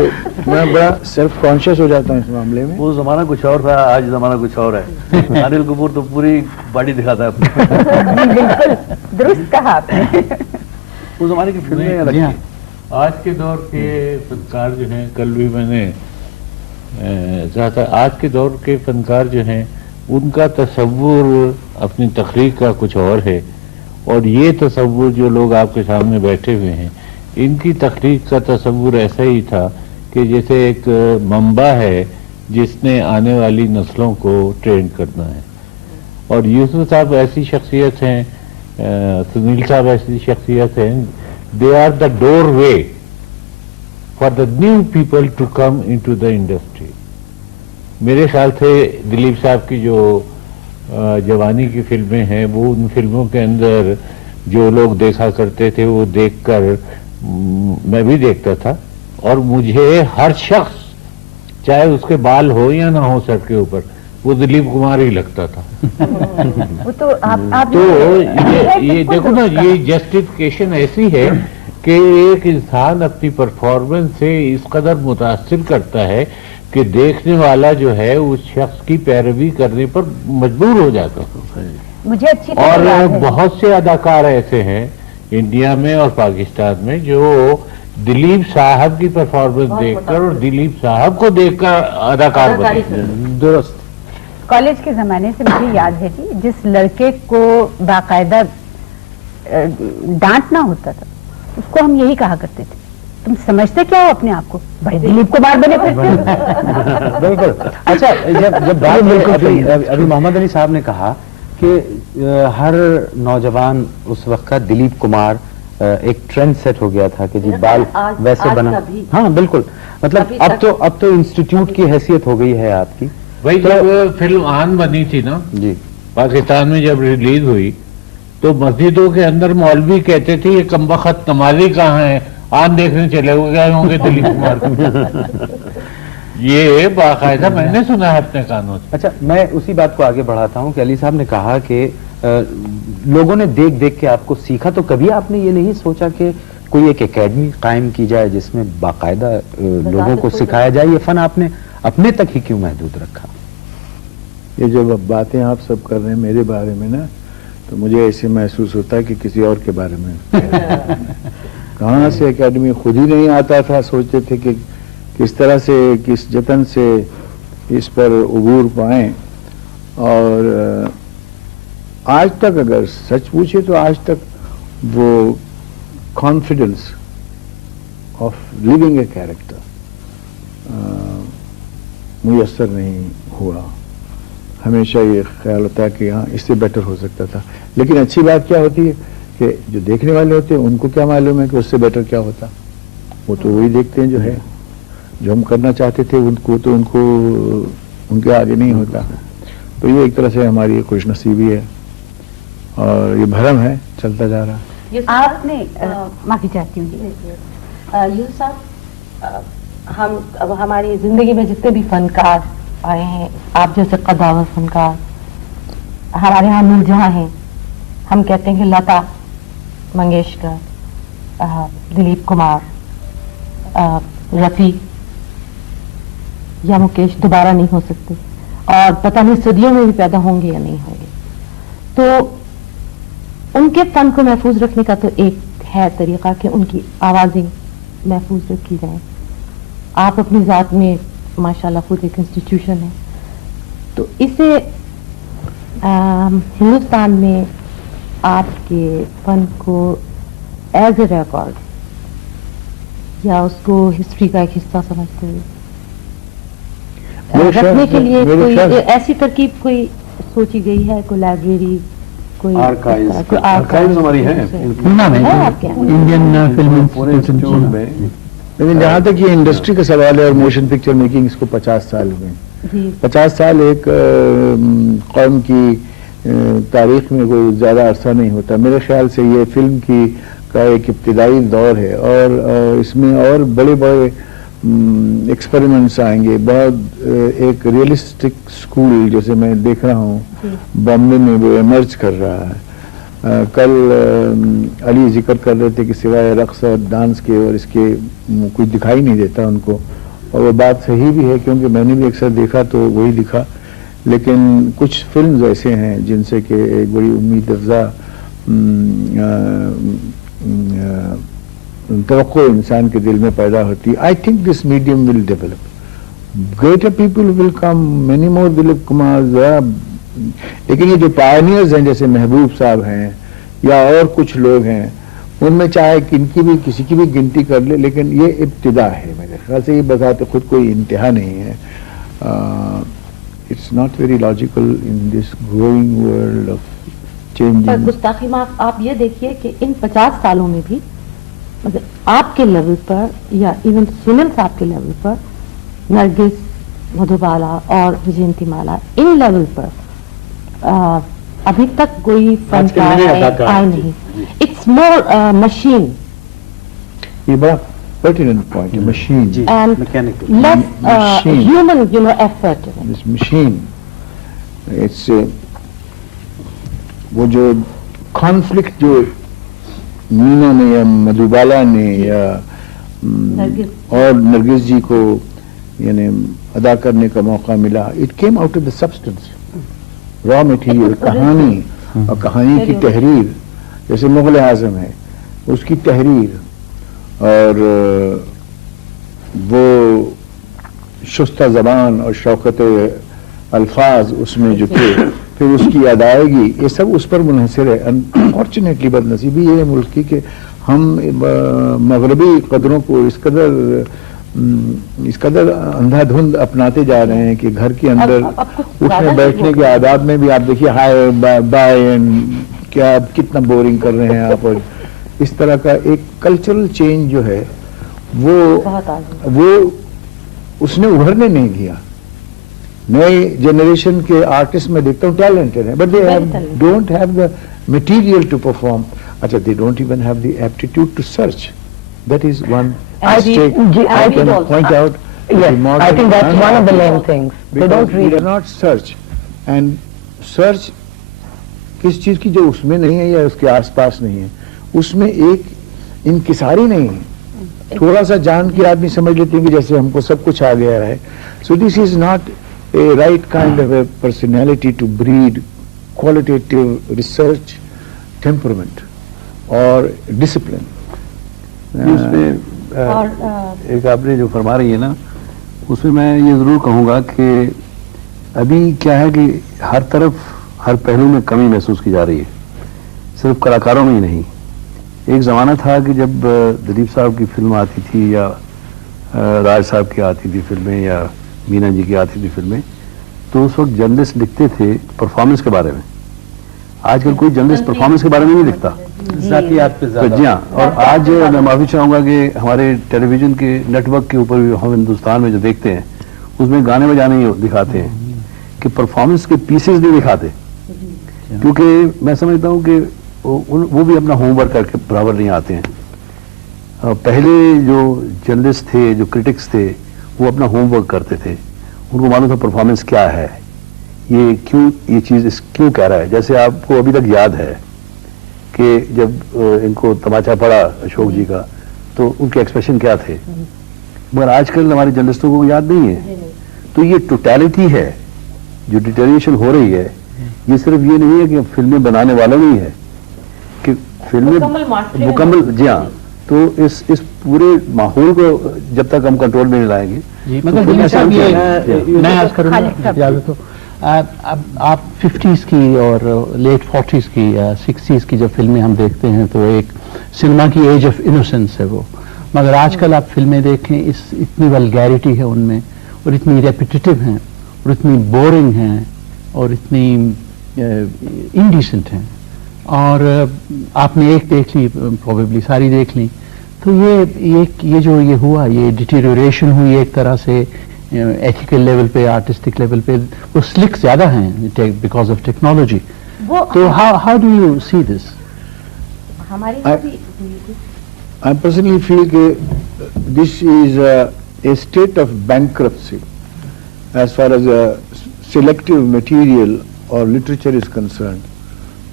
मैं बड़ा सेल्फ कॉन्शियस हो जाता हूँ इस मामले में। वो जमाना कुछ और था, आज जमाना कुछ और है। अनिल कपूर तो पूरी बॉडी दिखाता है। बिल्कुल दुरुस्त कहा आपने। उस जमाने की फिल्में अलग थी। आज के दौर के फनकार जो हैं, कल भी मैंने कहा था, आज के दौर के फनकार जो हैं उनका तसव्वुर अपनी तख्लीक का कुछ और है, और ये तसव्वुर जो लोग आपके सामने बैठे हुए हैं इनकी तख्लीक का तसव्वुर ऐसा ही था कि जैसे एक मंबा है जिसने आने वाली नस्लों को ट्रेन करना है। और यूसुफ साहब ऐसी शख्सियत हैं, सुनील साहब ऐसी शख्सियत हैं, they are the doorway for the new people to come into the industry. मेरे ख्याल से दिलीप साहब की जो जवानी की फिल्में हैं वो उन फिल्मों के अंदर جو لوگ دیکھا کرتے تھے وہ دیکھ کر میں بھی دیکھتا تھا، اور مجھے ہر شخص چاہے اس کے بال ہو یا نہ ہو سر کے اوپر وہ دلیپ کمار ہی لگتا تھا. وہ تو آپ تو یہ دیکھو نا، یہ جسٹیفیکیشن ایسی ہے کہ ایک انسان اپنی پرفارمنس سے اس قدر متاثر کرتا ہے کہ دیکھنے والا جو ہے اس شخص کی پیروی کرنے پر مجبور ہو جاتا ہے. مجھے اچھی طرح اور یاد ہے بہت سے اداکار ایسے ہیں انڈیا میں اور پاکستان میں جو دلیپ صاحب کی پرفارمنس دیکھ کر اور دلیپ صاحب کو دیکھ کر اداکار بنے. درست. کالج کے زمانے سے مجھے یاد ہے جی، جس لڑکے کو باقاعدہ ڈانٹنا ہوتا تھا اس کو ہم یہی کہا کرتے تھے، تم سمجھتے کیا ہو اپنے آپ کو، بڑے دلیپ کمار بنے پھرتے ہو. بالکل. اچھا، جب بات ابھی محمد علی صاحب نے کہا کہ ہر نوجوان اس وقت کا دلیپ کمار ایک ٹرینڈ سیٹ ہو گیا تھا کہ جی بال ویسے بنا. ہاں بالکل، مطلب اب تو انسٹیٹیوٹ کی حیثیت ہو گئی ہے آپ کی. بھائی جب فلم آن بنی تھی نا جی پاکستان میں، جب ریلیز ہوئی تو مسجدوں کے اندر مولوی کہتے تھے یہ کمبخت نمازی کہاں ہے، آن دیکھنے چلے ہوئے گئے ہوں گے دلیپ کمار کو. یہ باقاعدہ میں نے سنا ہے اپنے کانوں سے. اچھا، میں اسی بات کو آگے بڑھاتا ہوں کہ علی صاحب نے کہا کہ لوگوں نے دیکھ دیکھ کے آپ کو سیکھا، تو کبھی آپ نے یہ نہیں سوچا کہ کوئی ایک اکیڈمی قائم کی جائے جس میں باقاعدہ لوگوں کو سکھایا جائے؟ یہ فن آپ نے اپنے تک ہی کیوں محدود رکھا؟ یہ جو باتیں آپ سب کر رہے ہیں میرے بارے میں نا، تو مجھے ایسے محسوس ہوتا ہے کہ کسی اور کے بارے میں. کہاں سے اکیڈمی، خود ہی نہیں آتا تھا. سوچتے تھے کہ کس طرح سے، کس جتن سے اس پر عبور پائیں. اور آج تک اگر سچ پوچھے تو آج تک وہ confidence of living a character میسر نہیں ہوا. ہمیشہ یہ خیال ہوتا ہے کہ ہاں اس سے بیٹر ہو سکتا تھا. لیکن اچھی بات کیا ہوتی ہے کہ جو دیکھنے والے ہوتے ہیں ان کو کیا معلوم ہے کہ اس سے بیٹر کیا ہوتا. وہ تو وہی دیکھتے ہیں جو ہے، جو ہم کرنا چاہتے تھے ان کو تو ان کے آگے نہیں ہوتا. تو یہ ایک طرح سے ہماری خوش نصیبی ہے اور یہ بھرم ہے، چلتا جا رہا. آپ نے معافی چاہتی ہوں یوسف صاحب، اب ہماری زندگی میں جتنے بھی فنکار آئے ہیں، آپ جیسے قداور فنکار، ہمارے یہاں نور جہاں ہیں، ہم کہتے ہیں کہ لتا منگیشکر، دلیپ کمار، رفیع یا مکیش دوبارہ نہیں ہو سکتے، اور پتہ نہیں صدیوں میں بھی پیدا ہوں گے یا نہیں ہوں گے. تو ان کے فن کو محفوظ رکھنے کا تو ایک ہے طریقہ کہ ان کی آوازیں محفوظ رکھی جائیں. آپ اپنی ذات میں ماشاءاللہ خود ایک انسٹیٹیوشن ہے، تو اسے ہندوستان میں آپ کے فن کو ایز اے ریکارڈ یا اس کو ہسٹری کا ایک حصہ سمجھتے ہوئے رکھنے کے لیے کوئی ایسی ترکیب کوئی سوچی گئی ہے؟ کوئی لائبریری، کوئی آرکائیوز ہماری ہیں انڈین فلم پورے انسٹیٹیوٹ میں. لیکن جہاں تک یہ انڈسٹری کا سوال ہے اور موشن پکچر میکنگ، اس کو 50 سال ہوئے. 50 سال ایک قوم کی تاریخ میں کوئی زیادہ عرصہ نہیں ہوتا. میرے خیال سے یہ فلم کی کا ایک ابتدائی دور ہے اور اس میں اور بڑے بڑے ایکسپیریمنٹس آئیں گے. بہت ایک ریئلسٹک سکول جیسے میں دیکھ رہا ہوں بامبے میں وہ ایمرج کر رہا ہے. کل علی ذکر کر رہے تھے کہ سوائے رقص اور ڈانس کے اور اس کے کچھ دکھائی نہیں دیتا ان کو، اور وہ بات صحیح بھی ہے کیونکہ میں نے بھی اکثر دیکھا تو وہی دکھا. لیکن کچھ فلمز ایسے ہیں جن سے کہ ایک بڑی امید افزا توقع انسان کے دل میں پیدا ہوتی ہے. I think this medium will develop. Greater people will come, many more Dilip Kumar. لیکن یہ جو پائنیئرز ہیں جیسے محبوب صاحب ہیں یا اور کچھ لوگ ہیں، ان میں چاہے کن کی بھی کسی کی بھی گنتی کر لے، لیکن یہ ابتدا ہے. میرے خیال سے یہ بذات خود کوئی انتہا نہیں ہے. It's not very logical in this growing world of changing. گستاخی معاف، آپ یہ دیکھیے کہ ان 50 سالوں میں بھی آپ کے لیول پر یا ایون سنیل صاحب کے لیول پر، نرگس، مدھوبالا اور وجینتی مالا، ان لیول پر अभी तक कोई फनकार आए नहीं. It's more machine. ये बड़ा pertinent point है, machine. And less human, effort. This machine, it's वो जो conflict जो मीना ने या मधुबाला ने या और नरगिस जी को यानी अदा करने का मौका मिला, it came out of the substance, raw material, कहानी और कहानी की तहरीर, जैसे मुगल आजम है उसकी तहरीर और वो शुस्ता ज़बान और शौकत अल्फाज उसमें जो थे, फिर उसकी अदायगी, ये सब उस पर मुनहसर है. अनफॉर्चुनेटली बदनसीबी ये मुल्क की कि हम मगरबी कदरों को इस कदर अंधाधुंध अपनाते जा रहे हैं कि घर के अंदर उठने बैठने के आदाब में भी आप देखिए हाय बाय एंड क्या कितना बोरिंग कर रहे हैं आप, और इस तरह का एक कल्चरल चेंज जो है वो उसने उभरने नहीं दिया. नए जनरेशन के आर्टिस्ट में देखता हूँ टैलेंटेड है, but they don't have the material to perform. अच्छा, they don't even have the aptitude to search. That is one mistake I can point out. Yes, I think that's one of the main things. They don't read. They cannot search. And search किस चीज की जो उसमें नहीं है या उसके आसपास नहीं है, उसमें एक इंकिसारी नहीं है. थोड़ा सा जान के आदमी समझ लेते हैं कि जैसे हमको सब कुछ आ गया है. So this is not a right kind of a personality to breed qualitative research temperament और डिसिप्लिन. उसमें एक आपने जो फरमा रही है ना, उसमें मैं ये ज़रूर कहूँगा कि अभी क्या है कि हर तरफ हर पहलू में कमी महसूस की जा रही है, सिर्फ कलाकारों में ही नहीं. एक ज़माना था कि जब दिलीप साहब की फिल्म आती थी या राज साहब की आती थी फिल्में या मीना जी की आती थी फिल्में, तो उस वक्त जर्नलिस्ट लिखते थे परफॉर्मेंस के बारे में. आजकल कोई जर्नलिस्ट परफॉर्मेंस के बारे में नहीं लिखता, जातियात पे ज़्यादा. जी हाँ. और आज मैं माफी चाहूंगा कि हमारे टेलीविजन के नेटवर्क के ऊपर भी हम हिंदुस्तान में जो देखते हैं उसमें गाने बजाने ही दिखाते हैं कि परफॉर्मेंस के पीसेस नहीं दिखाते, क्योंकि मैं समझता हूँ कि वो भी अपना होमवर्क करके बराबर नहीं आते हैं. पहले जो जर्नलिस्ट थे, जो क्रिटिक्स थे, वो अपना होमवर्क करते थे, उनको मालूम था परफॉर्मेंस क्या है, ये क्यों ये चीज़ क्यों कह रहा है. जैसे आपको अभी तक याद है कि जब इनको तमाचा पड़ा अशोक जी का तो उनके एक्सप्रेशन क्या थे, मगर आजकल हमारे जर्नलिस्टों को याद नहीं है. तो ये टोटलिटी है जो डिटेरिएशन हो रही है, ये सिर्फ ये नहीं है कि फिल्में बनाने वालों नहीं है कि फिल्में मुकम्मल. जी हाँ. तो इस पूरे माहौल को जब तक हम कंट्रोल में नहीं लाएंगे. मतलब मैं आज करूँगा तो आप 50s की और लेट 40s की या 60s की जब फिल्में हम देखते हैं तो एक सिनेमा की एज ऑफ इनोसेंस है वो, मगर आजकल आप फिल्में देखें इतनी वल्गैरिटी है उनमें और इतनी रेपिटेटिव हैं और इतनी बोरिंग हैं और इतनी इंडिसेंट हैं. और आपने एक देख ली, प्रोबेबली सारी देख ली, तो ये जो ये हुआ, ये डिटेरियोरेशन हुई एक तरह से एथिकल लेवल पे, आर्टिस्टिक लेवल पे, वो स्लिक ज्यादा हैं बिकॉज ऑफ टेक्नोलॉजी. तो how do you see this? I personally feel that this is a state of bankruptcy as far as selective material or literature is concerned.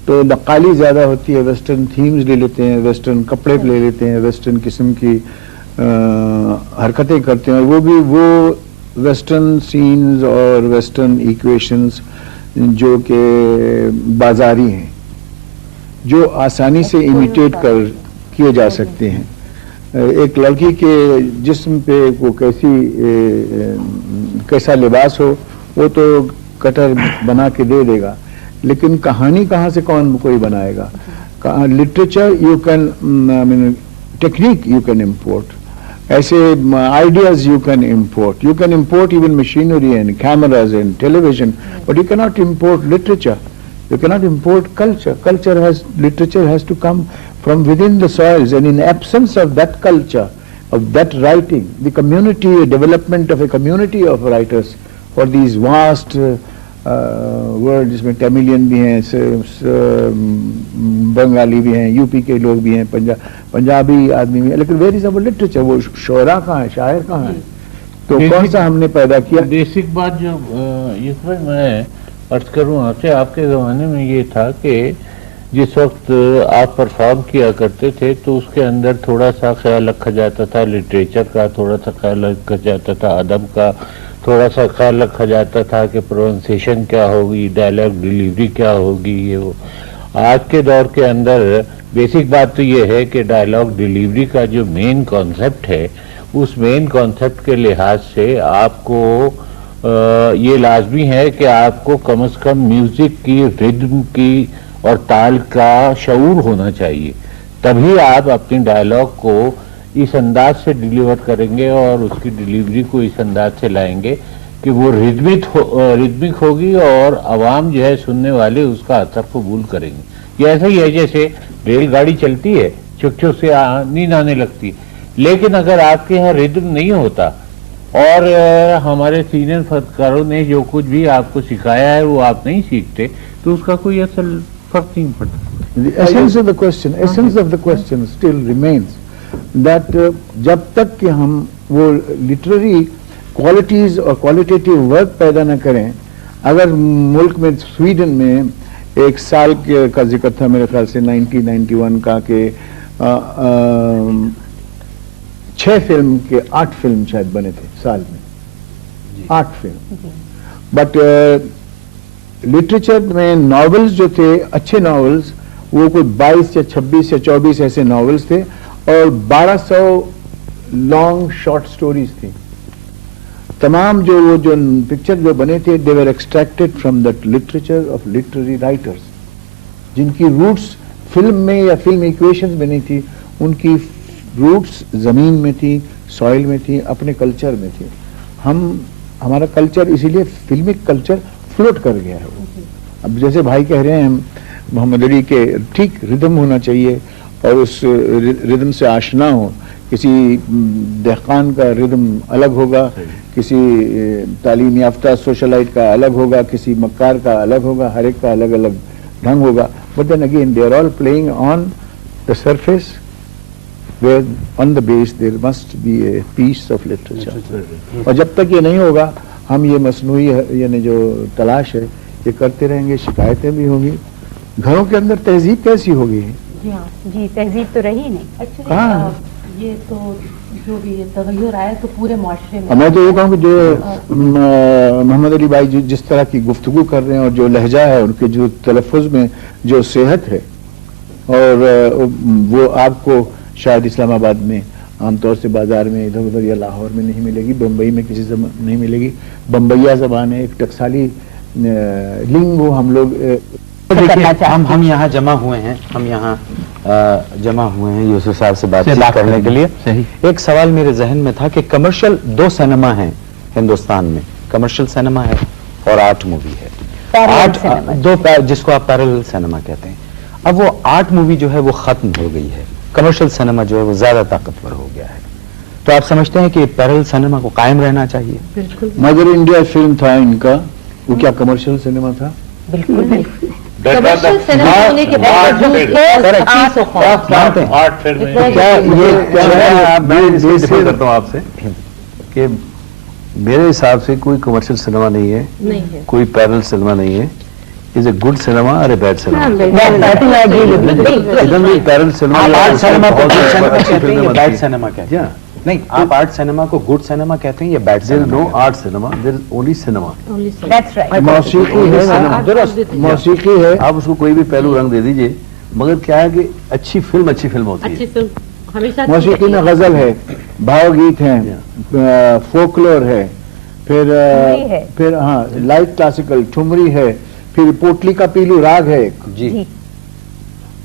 तो नकाली ज़्यादा होती है, वेस्टर्न थीम्स ले लेते हैं, वेस्टर्न कपड़े ले लेते हैं, वेस्टर्न किस्म की हरकतें करते हैं, वो भी वो वेस्टर्न सीन्स और वेस्टर्न इक्वेशंस जो कि बाजारी हैं, जो आसानी से इमिटेट कर किए जा सकते हैं. एक लड़की के जिस्म पे वो कैसा लिबास हो वो तो कटर बना के दे देगा, लेकिन कहानी कहाँ से कौन कोई बनाएगा. Literature you can, I mean technique you can import, ऐसे ideas you can import. You can import even machinery and cameras and television, but you cannot import literature. You cannot import culture. Literature has to come from within the soils, and in absence of that culture, of that writing, the community, development of a community of writers for these vast word जिसमें तमिलियन भी हैं, बंगाली भी हैं, UP के लोग भी हैं, पंजाबी आदमी भी हैं, लेकिन वेयर इज अवर लिटरेचर, वो शोरा कहाँ है, शायर कहाँ है, तो कौन सा हमने पैदा किया? बेसिक बात जो ये मैं अर्ज करूँ आपसे, आपके ज़माने में ये था कि जिस वक्त आप परफॉर्म किया करते थे तो उसके अंदर थोड़ा सा ख्याल रखा जाता था लिटरेचर का, थोड़ा सा ख्याल रखा जाता था अदब का, थोड़ा सा ख्याल रखा जाता था कि प्रोनाउंसिएशन क्या होगी, डायलॉग डिलीवरी क्या होगी, ये वो। आज के दौर के अंदर बेसिक बात तो ये है कि डायलॉग डिलीवरी का जो मेन कॉन्सेप्ट है, उस मेन कॉन्सेप्ट के लिहाज से आपको ये लाजमी है कि आपको कम से कम म्यूजिक की, रिदम की और ताल का शऊर होना चाहिए, तभी आप अपनी डायलॉग को इस अंदाज से डिलीवर करेंगे और उसकी डिलीवरी को इस अंदाज से लाएंगे कि वो रिदमिक होगी और आवाम जो है सुनने वाले उसका असर कबूल करेंगे। ये ऐसा ही है जैसे रेलगाड़ी चलती है, छुक छुक से नींद आने लगती है, लेकिन अगर आपके यहाँ रिदम नहीं होता और हमारे सीनियर फनकारों ने जो कुछ भी आपको सिखाया है वो आप नहीं सीखते, तो उसका कोई असल फर्क नहीं पड़ता। The essence of the question still remains that जब तक कि हम वो लिटरेरी क्वालिटीज और क्वालिटेटिव वर्क पैदा न करें, अगर मुल्क में स्वीडन में एक साल का जिक्र था मेरे ख्याल से 1991 का कि 6 फिल्म के 8 फिल्म शायद बने थे साल में, 8 फिल्म। बट लिटरेचर में नॉवेल्स जो थे, अच्छे नॉवेल्स, वो कोई 22 या 26 या 24 ऐसे नॉवेल्स थे और 1200 लॉन्ग शॉर्ट स्टोरीज थी। तमाम जो पिक्चर जो बने थे, they were extracted from that literature of literary writers, जिनकी रूट्स फिल्म में या फिल्म इक्वेशंस में नहीं थी, उनकी रूट्स जमीन में थी, सॉइल में थी, अपने कल्चर में थी। हमारा कल्चर इसीलिए फिल्मिक कल्चर फ्लोट कर गया है। अब जैसे भाई कह रहे हैं मोहम्मद अली के, ठीक रिदम होना चाहिए और उस रिदम से आशना हो। किसी दहकान का रिदम अलग होगा, किसी तालीम याफ्ता सोशलाइट का अलग होगा, किसी मक्कार का अलग होगा, हर एक का अलग अलग ढंग होगा। But then again they are all playing on the surface where on the base there must be a piece of literature। और जब तक ये नहीं होगा, हम ये मसनूई यानी जो तलाश है ये करते रहेंगे, शिकायतें भी होंगी। घरों के अंदर तहजीब कैसी होगी? जी तहजीब तो रही नहीं। एक्चुअली ये तो जो भी तगय्युर आया तो पूरे माशरे में। मैं तो ये कहूँ कि जो मोहम्मद अली भाई जिस तरह की गुफ्तगू कर रहे हैं और जो लहजा है, उनके जो तलफ़ुज़ में जो सेहत है, और वो आपको शायद इस्लामाबाद में आमतौर से बाजार में इधर उधर या लाहौर में नहीं मिलेगी, बम्बई में किसी से नहीं मिलेगी। बम्बैया ज़बान है, एक टकसाली लिंगो हम लोग। देखिए हम यहाँ जमा हुए हैं, जमा हुए हैं यूसुफ साहब से बातचीत करने के लिए। एक सवाल मेरे जहन में था कि कमर्शियल 2 सिनेमा हैं हिंदुस्तान में, कमर्शियल सिनेमा है और आर्ट मूवी है। आर्ट जिसको आप पैरेलल सिनेमा कहते हैं। अब वो आर्ट मूवी जो है वो खत्म हो गई है, कमर्शियल सिनेमा जो है वो ज्यादा ताकतवर हो गया है। तो आप समझते हैं कि पैरेलल सिनेमा को कायम रहना चाहिए? बिल्कुल। मदर इंडिया फिल्म था इनका, वो क्या कमर्शियल सिनेमा था? बिल्कुल नहीं। कमर्शियल सिनेमा होने के बावजूद आर्ट फिल्म करता हूँ आपसे कि मेरे हिसाब से कोई कमर्शियल सिनेमा नहीं है, कोई पैरेलल सिनेमा नहीं है। Is a good cinema or a bad cinema? I think I agree with you. इधर भी पैरेलल सिनेमा, आर्ट सिनेमा को गुड सिनेमा कहते हैं या बैड सिनेमा कहते हैं? Yeah. नहीं, आप आर्ट सिनेमा को गुड सिनेमा कहते हैं या bad There is cinema? no art cinema, there is only cinema। That's right। मौसीकी है ना, मौसीकी है। आप उसको कोई भी पहलू रंग दे दीजिए, मगर क्या है कि अच्छी फिल्म होती है। मौसीकी में गजल है, भावगीत हैं, फोकलोर है, फिर हाँ लाइट क्लासिकल ठुमरी है, फिर पोटली का पीलू राग है एक। जी।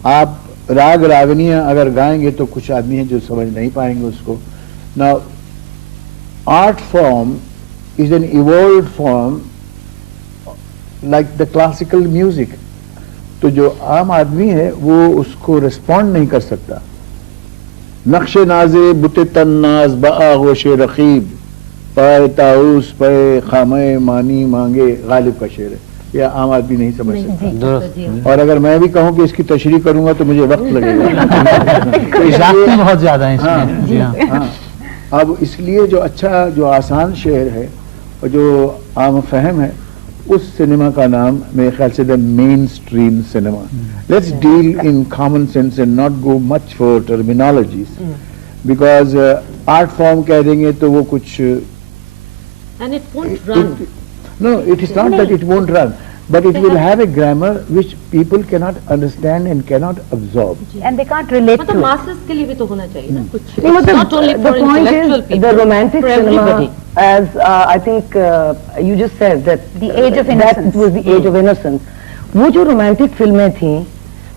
आप राग रागनियां अगर गाएंगे तो कुछ आदमी हैं जो समझ नहीं पाएंगे उसको। Now art form is an evolved form like the classical music. तो जो आम आदमी है वो उसको रिस्पॉन्ड नहीं कर सकता। नक्शे नाजे बुते तन्नाज बागोश रकीब, पे ताउस पे खामे मानी मांगे गालिब का शेर है, या आम आदमी नहीं समझ सकता। और अगर मैं भी कहूँ कि इसकी तशरीह करूंगा तो मुझे वक्त लगेगा। तो इसलिए बहुत ज्यादा है हाँ, इसमें। जी हाँ। हाँ, अब इसलिए जो अच्छा जो आसान शेर है और जो आम फहम है, उस सिनेमा का नाम मेरे ख्याल से the main stream cinema. Let's deal in common sense and not go much for terminologies, because art form कह देंगे तो वो कुछ And it won't run. no, it is not that it won't run, but it will have a grammar which people cannot understand and cannot absorb. And they can't relate मतलब to it. masses के लिए भी तो होना चाहिए ना कुछ. No, It's not only the for point intellectual is people. the romantic for cinema, everybody. as I think you just said that The age of that innocence. was the age of innocence. वो जो romantic फिल्में थी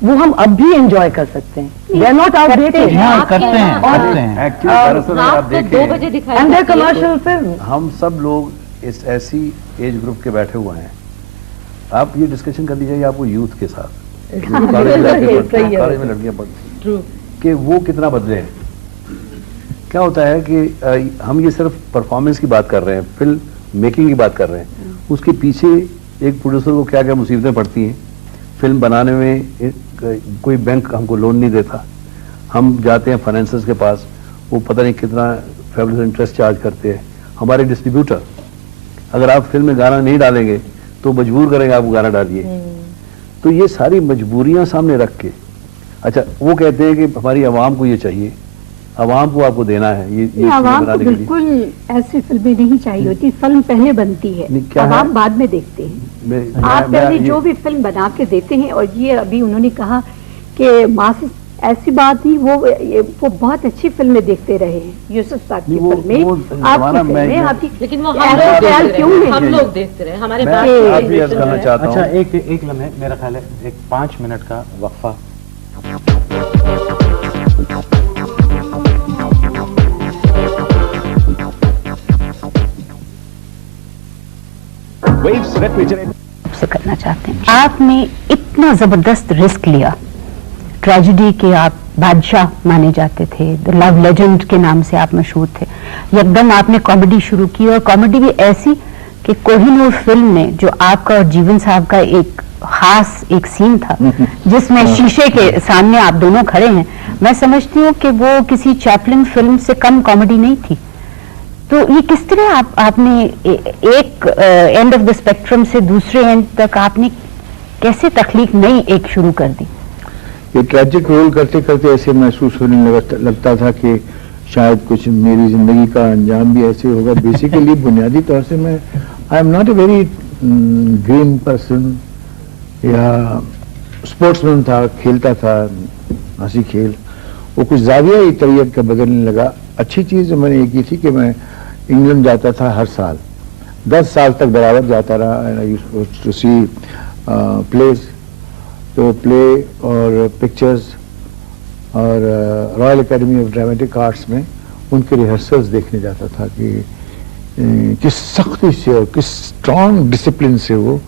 वो हम अब भी enjoy कर सकते हैं. They are not outdated. हाँ, करते हैं, करते हैं। एक्चुअली दरअसल आप रात को 2 देखें, बजे दिखाई And they're जाती है। commercial films. हम सब लोग इस ऐसी एज ग्रुप के बैठे हुए हैं, आप ये डिस्कशन कर लीजिए आपको यूथ के साथ, कॉलेज में लड़कियां पढ़ती हैं, कॉलेज में लड़कियां पढ़ती हैं, कि वो कितना बदले हैं। क्या होता है कि हम ये सिर्फ परफॉर्मेंस की बात कर रहे हैं, फिल्म मेकिंग की बात कर रहे हैं, उसके पीछे एक प्रोड्यूसर को क्या क्या मुसीबतें पड़ती हैं। फिल्म बनाने में कोई बैंक हमको लोन नहीं देता, हम जाते हैं फाइनेंसर्स के पास, वो पता नहीं कितना फेवरेट इंटरेस्ट चार्ज करते हैं। हमारे डिस्ट्रीब्यूटर अगर आप फिल्म में गाना नहीं डालेंगे तो मजबूर करेंगे आपको गाना डालिए। तो ये सारी मजबूरियां सामने रख के, अच्छा वो कहते हैं कि हमारी आवाम को ये चाहिए, आवाम को आपको देना है ये आवाम को बनाने के लिए। बिल्कुल ऐसी फिल्में नहीं चाहिए होती, फिल्म पहले बनती है, नहीं, क्या है? आवाम बाद में देखते हैं। आप पहले जो भी फिल्म बना के देते हैं, और ये अभी उन्होंने कहा कि मासिस, ऐसी बात नहीं, वो बहुत अच्छी फिल्में देखते रहे हैं। यूसुफ साहब की फिल्में, आपकी फिल्में, आपकी, लेकिन वो ऐसा ख्याल क्यों है? हम लोग देखते रहे, हमारे मैं बाद आप भी अर्ज करना चाहता अच्छा, हूँ। एक लम्हे, मेरा ख्याल है एक 5 मिनट का वक्फा। से करना चाहते हैं। आपने इतना जबरदस्त रिस्क लिया, ट्रेजेडी के आप बादशाह माने जाते थे, द लव लेजेंड के नाम से आप मशहूर थे, एकदम आपने कॉमेडी शुरू की, और कॉमेडी भी ऐसी कि कोहिनूर फिल्म ने जो आपका और जीवन साहब का एक खास एक सीन था जिसमें शीशे के सामने आप दोनों खड़े हैं, मैं समझती हूँ कि वो किसी चैपलिन फिल्म से कम कॉमेडी नहीं थी। तो ये किस तरह आपने एक एंड ऑफ द स्पेक्ट्रम से दूसरे एंड तक आपने कैसे तख्लीक नई एक शुरू कर दी? ये ट्रैजिक रोल करते करते ऐसे महसूस होने लगता था कि शायद कुछ मेरी जिंदगी का अंजाम भी ऐसे होगा। बेसिकली बुनियादी तौर से मैं I am not a very green person, या स्पोर्ट्समैन था, खेलता था हंसी खेल, वो कुछ जाविया ही तबीयत का बदलने लगा। अच्छी चीज़ मैंने ये की थी कि मैं इंग्लैंड जाता था हर साल, 10 साल तक बराबर जाता रहा, टू सी प्लेस, तो प्ले और पिक्चर्स और royal academy of dramatic arts में उनके रिहर्सल्स देखने जाता था कि किस सख्ती से और किस स्ट्रॉन्ग डिसिप्लिन से वो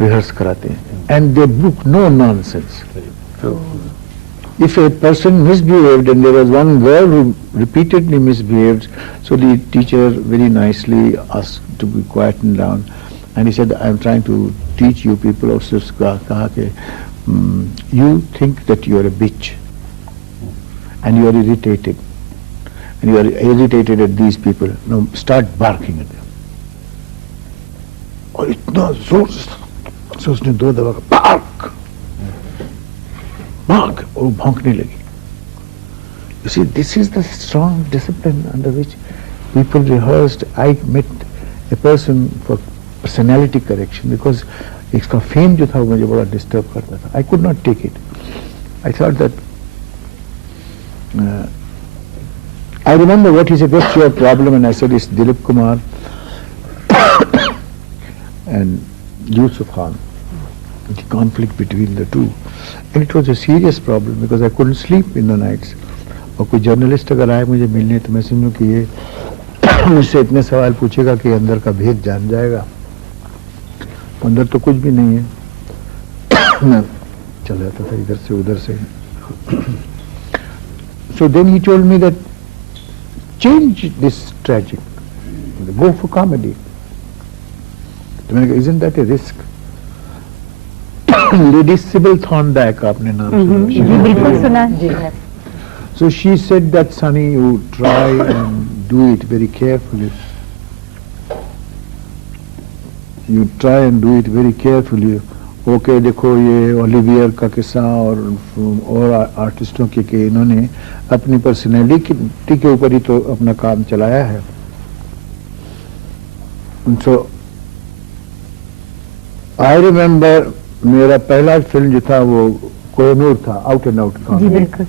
रिहर्स कराते हैं, and they book no nonsense. If a person misbehaved, and there was one girl who repeatedly misbehaved, so the teacher very nicely asked to be quietened down, and he said, I am trying to teach you people. Also kaha ke you think that you are a bitch and you are irritated, and you are irritated at these people, now start barking at them. और इतना जोर से उसने 2 दफा bark bark, और भौंकने लगी। You see, this is the strong discipline under which people rehearsed. I met a person for personality correction because इसका fame जो था वो मुझे बड़ा डिस्टर्ब करता था। I could not take it. I thought that I remember what he said, what's your problem? And I said, it's Dilip Kumar and Yusuf Khan, the conflict between the two. And it was a serious problem because I couldn't sleep in the nights. और कोई journalist अगर आए मुझे मिलने तो मैं समझूं कि ये मुझसे इतने सवाल पूछेगा कि अंदर का भेद जान जाएगा, अंदर तो कुछ भी नहीं है। मैं चल जाता था इधर से उधर से। So then he told me that change this tragic go for comedy. तो मैंने कहा, isn't that a risk? Lady Sybil Thorndike आपने नाम सुना? जी बिल्कुल सुना है। So she said that, Sonny, you try and do it very carefully. You try and do it very carefully. Okay, देखो ये ओलिवियर का किस्सा और आर्टिस्टों के इन्होंने अपनी पर्सनैलिटी के ऊपर ही तो अपना काम चलाया है। So I remember मेरा पहला फिल्म जो था वो कोहिनूर था, आउट एंड आउट का। जी बिल्कुल।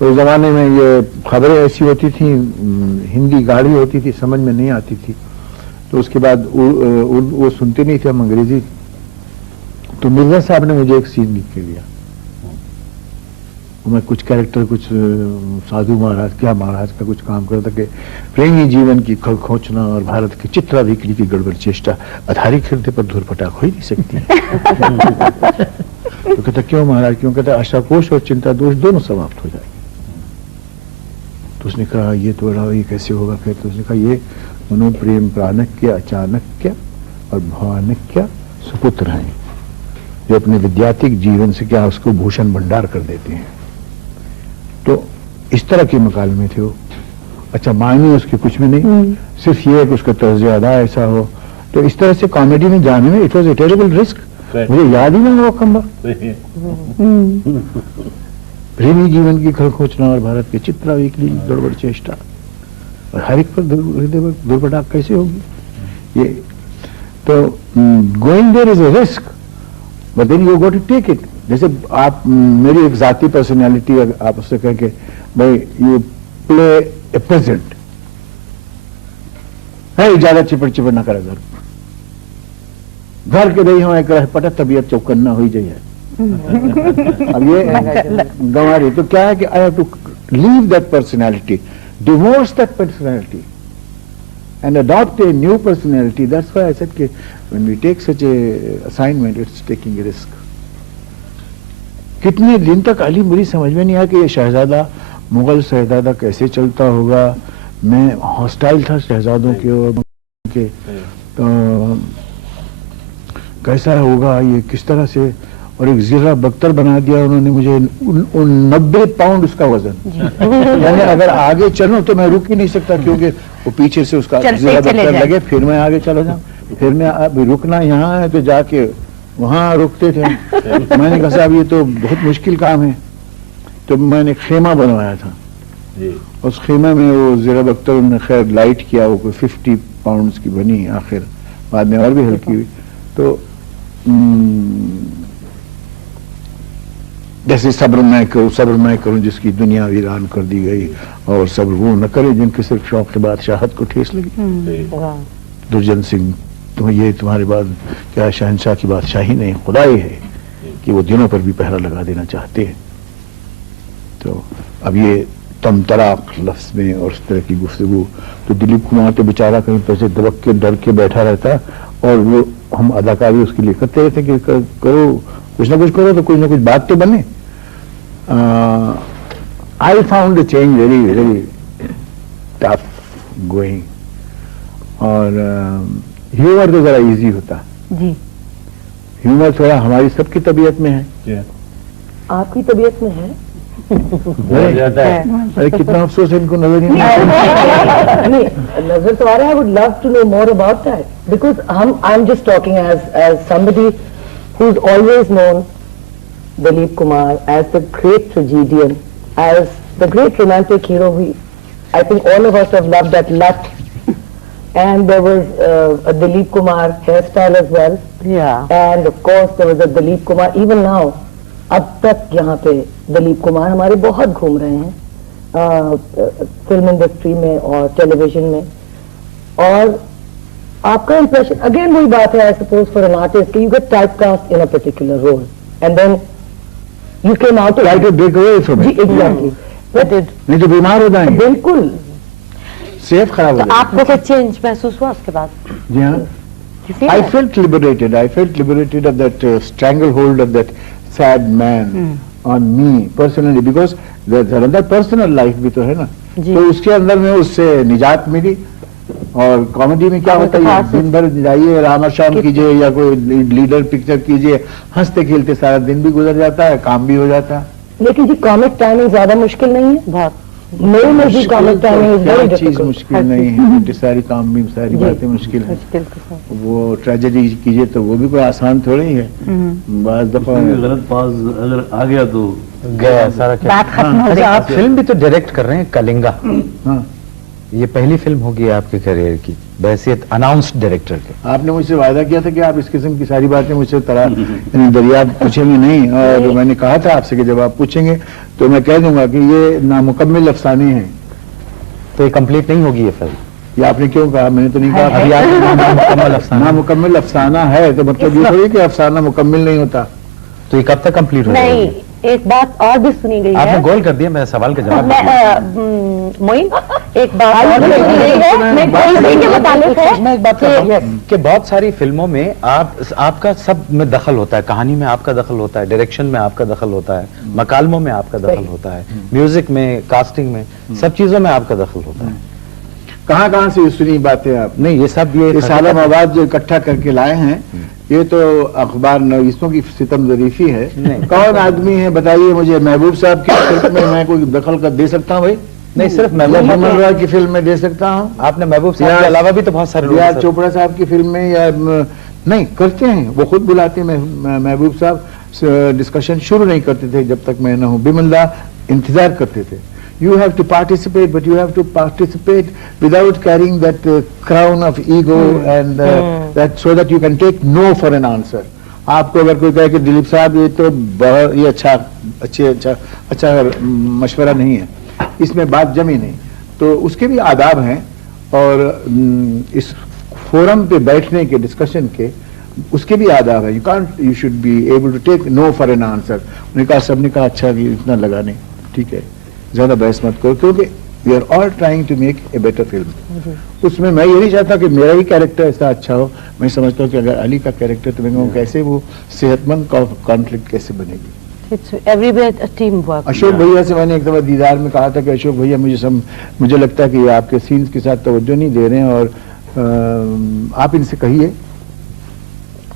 उस जमाने में ये खबरें ऐसी होती थी, हिंदी गाढ़ी होती थी, समझ में नहीं आती थी, तो उसके बाद वो सुनते नहीं थे हम अंग्रेजी। तो मिर्जा साहब ने मुझे एक सीन लिख के दिया, मैं कुछ कैरेक्टर, कुछ साधु महाराज, क्या महाराज का कुछ काम करता कि प्रेमी जीवन की खल खोचना और भारत की चित्राभिक्री की गड़बड़ चेष्टा आधारिक हृदय पर धूल पटाख हो ही नहीं सकती। तो कहता क्यों महाराज, क्यों? कहता आशाकोश और चिंता दोष दोनों समाप्त हो जाए। तो उसने कहा ये तो बड़ा, ये कैसे होगा? फिर तो उसने कहा ये मनोप्रेम प्राणक्य अचानक्य और भवानक्य सुपुत्र हैं, जो अपने विद्यार्थिक जीवन से क्या उसको भूषण भंडार कर देते हैं। तो इस तरह के मकालमे थे वो। अच्छा, मायने उसके कुछ भी नहीं, सिर्फ ये कि उसका तर्ज अदा ऐसा हो। तो इस तरह से कॉमेडी में जाने में it was a terrible risk. मुझे याद ही नहीं हुआ खंबा। प्रेमी जीवन की खल खोचना और भारत के चित्राभिक्री गड़बड़ चेष्टा और हर एक पर दुर्पटाख कैसे होगी ये? तो going there is a risk, but then you got to take it. जैसे आप, मेरी एक जाती पर्सनैलिटी, आप उससे कह के भाई यू प्ले ए प्रेजेंट है, ज्यादा चिपड़ चिपड़ ना करे घर के रही हो एक रह पटा तबीयत चौकन्ना हो ही जाइए। अब ये गंवा रही, तो क्या है कि I have to leave that personality, divorce that personality and adopt a new personality. That's why I said कि when we take such a assignment, it's taking a risk. कितने दिन तक अली मुझे समझ में नहीं आया कि ये शहजादा, मुगल शहजादा कैसे चलता होगा। मैं हॉस्टाइल था शहजादों के और के, तो कैसा होगा ये, किस तरह से, और एक ज़िरा बख्तर बना दिया उन्होंने मुझे, 90 पाउंड उसका वजन। यानी अगर आगे चलूं तो मैं रुक ही नहीं सकता, क्योंकि वो पीछे से उसका ज़िरा बख्तर लगे, फिर मैं आगे चला जाऊं, फिर मैं अब रुकना यहाँ है तो जाके वहां रुकते थे। मैंने कहा साहब ये तो बहुत मुश्किल काम है, तो मैंने खेमा बनवाया था। उस खेमे में वो ज़िरा बख्तर ने खैर लाइट किया, वो कोई 50 पाउंड की बनी, आखिर बाद में और भी हल्की हुई। तो जैसे सब्र मैं करूं जिसकी दुनिया वीरान कर दी गई, और सब्र वो न करे जिनके सिर्फ शौक के बाद शाहत को ठेस लगी। दुर्जन सिंह, तो ये तुम्हारे बाद क्या शहनशाह की बादशाही नहीं, खुदाई है कि वो दिनों पर भी पहरा लगा देना चाहते हैं। तो अब ये तमतराक लफ्ज में और उस तरह की गुफ्तगू, तो दिलीप कुमार तो बेचारा कहीं पर से दबक के डर के बैठा रहता, और वो हम अदाकारी उसके लिए करते रहते कि करो कुछ ना कुछ करो तो कुछ ना कुछ बात तो बने। I found the change very very tough going, और ह्यूमर तो जरा इजी होता जी। ह्यूमर थोड़ा हमारी सबकी तबीयत में है। आपकी तबीयत में है? अरे कितना अफसोस है इनको नजर नहीं आता। नजर तो आ रहा है। I would love to know more about that, because I'm just talking as somebody who's always known Dilip Kumar as the great tragedian, as the great romantic hero. I think all of us have loved that Lat, and there was a Dilip Kumar hairstyle as well. Yeah. And of course there was a Dilip Kumar. Even now, अब तक यहाँ पे दिलीप कुमार हमारे बहुत घूम रहे हैं film industry में और टेलीविजन में। और आपका इंप्रेशन, अगेन वही बात है, I suppose for an artist, you get typecast in a particular role and then you came out try to break away from it. Exactly, नहीं तो बीमार हो जाएंगे, बिल्कुल सेहत खराब हो तो आपको कोई चेंज महसूस हुआ उसके बाद? जी हाँ, I felt liberated. I felt liberated of that stranglehold of that sad man on me personally, because there's another personal life भी तो है ना, तो उसके अंदर में उससे निजात मिली। اور کامیڈی میں کیا ہوتا ہے دن بھر جائیے راما شام کیجیے یا کوئی لیڈر پکچر کیجیے, ہنستے کھیلتے سارا دن بھی گزر جاتا ہے, کام بھی ہو جاتا ہے. لیکن جی کامک ٹائمنگ زیادہ مشکل نہیں ہے؟ بہت میرے میں بھی کامک ٹائمنگ چیز مشکل نہیں ہے, ساری کام بھی ساری باتیں مشکل ہیں. وہ ٹریجڈی کیجیے تو وہ بھی کوئی آسان تھوڑی ہے. بعض دفعہ غلط پاز اگر آ گیا تو گیا سارا. اچھا آپ فلم بھی تو ڈائریکٹ کر رہے ہیں, کلنگا. ہاں یہ پہلی فلم ہوگی آپ کے کیریئر کی بحیثیت اناؤنسڈ ڈائریکٹر کے. آپ نے مجھ سے وعدہ کیا تھا کہ آپ اس قسم کی ساری باتیں مجھ سے دریافت پوچھیں گے نہیں, اور میں نے کہا تھا آپ سے کہ جب آپ پوچھیں گے تو میں کہہ دوں گا کہ یہ نامکمل افسانے ہیں. تو یہ کمپلیٹ نہیں ہوگی یہ فلم؟ یہ آپ نے کیوں کہا؟ میں نے تو نہیں کہا. نامکمل افسانہ ہے تو مطلب یہ تھوڑی کہ افسانہ مکمل نہیں ہوتا. تو یہ کب تک کمپلیٹ ہوگا؟ نہیں, ایک بات اور بھی سنی گئی آپ ہے. نے گول کر دیا میرے سوال کا جواب. معین ایک بات اور بھی سنی گئی ہے, میں اسی کے متعلق ہے. میں ایک بات کرتا ہوں کہ بہت ساری فلموں میں آپ کا سب میں دخل ہوتا ہے, کہانی میں آپ کا دخل ہوتا ہے, ڈائریکشن میں آپ کا دخل ہوتا ہے, مکالموں میں آپ کا دخل ہوتا ہے, میوزک میں, کاسٹنگ میں, سب چیزوں میں آپ کا دخل ہوتا ہے. کہاں سے سنی باتیں آپ؟ نہیں یہ سب یہ سالہ مواد جو اکٹھا کر کے لائے ہیں یہ تو اخبار نویسوں کی ستم ظریفی ہے. کون آدمی ہے بتائیے مجھے محبوب صاحب کی فلم میں میں کوئی دخل کر دے سکتا ہوں؟ بھائی نہیں, صرف محبوب رائے کی فلم میں دے سکتا ہوں. آپ نے محبوب صاحب کے علاوہ بھی تو بہت سارے ریاض چوپڑا صاحب کی فلم میں یا نہیں کرتے ہیں, وہ خود بلاتے ہیں. محبوب صاحب ڈسکشن شروع نہیں کرتے تھے جب تک میں نہ ہوں, بسم اللہ انتظار کرتے تھے. You have to participate, but you have to participate without carrying that crown of ego and that so that you can take no for an answer. آپ کو اگر کوئی کہے کہ دلیپ صاحب یہ تو یہ اچھا مشورہ نہیں ہے, اس میں بات جمی نہیں, تو اس کے بھی آداب ہیں. اور اس فورم پہ بیٹھنے کے ڈسکشن کے اس کے بھی آداب ہیں. You should be able to take no for an answer. انہوں نے کہا, سب نے کہا اچھا اتنا لگا نہیں, ٹھیک ہے زیادہ بحث مت کرو, کیونکہ we are all trying to make a better film. اس میں یہ نہیں چاہتا کہ میرا ہی کیریکٹر ایسا اچھا ہو. میں سمجھتا ہوں کہ اگر علی کا کیریکٹر تو میں کہوں کیسے وہ صحت مند کانفلکٹ کیسے بنے گی. اشوک بھیا سے میں نے ایک دفعہ دیدار میں کہا تھا کہ اشوک بھیا مجھے لگتا ہے کہ یہ آپ کے سینز کے ساتھ توجہ نہیں دے رہے ہیں اور آپ ان سے کہیے.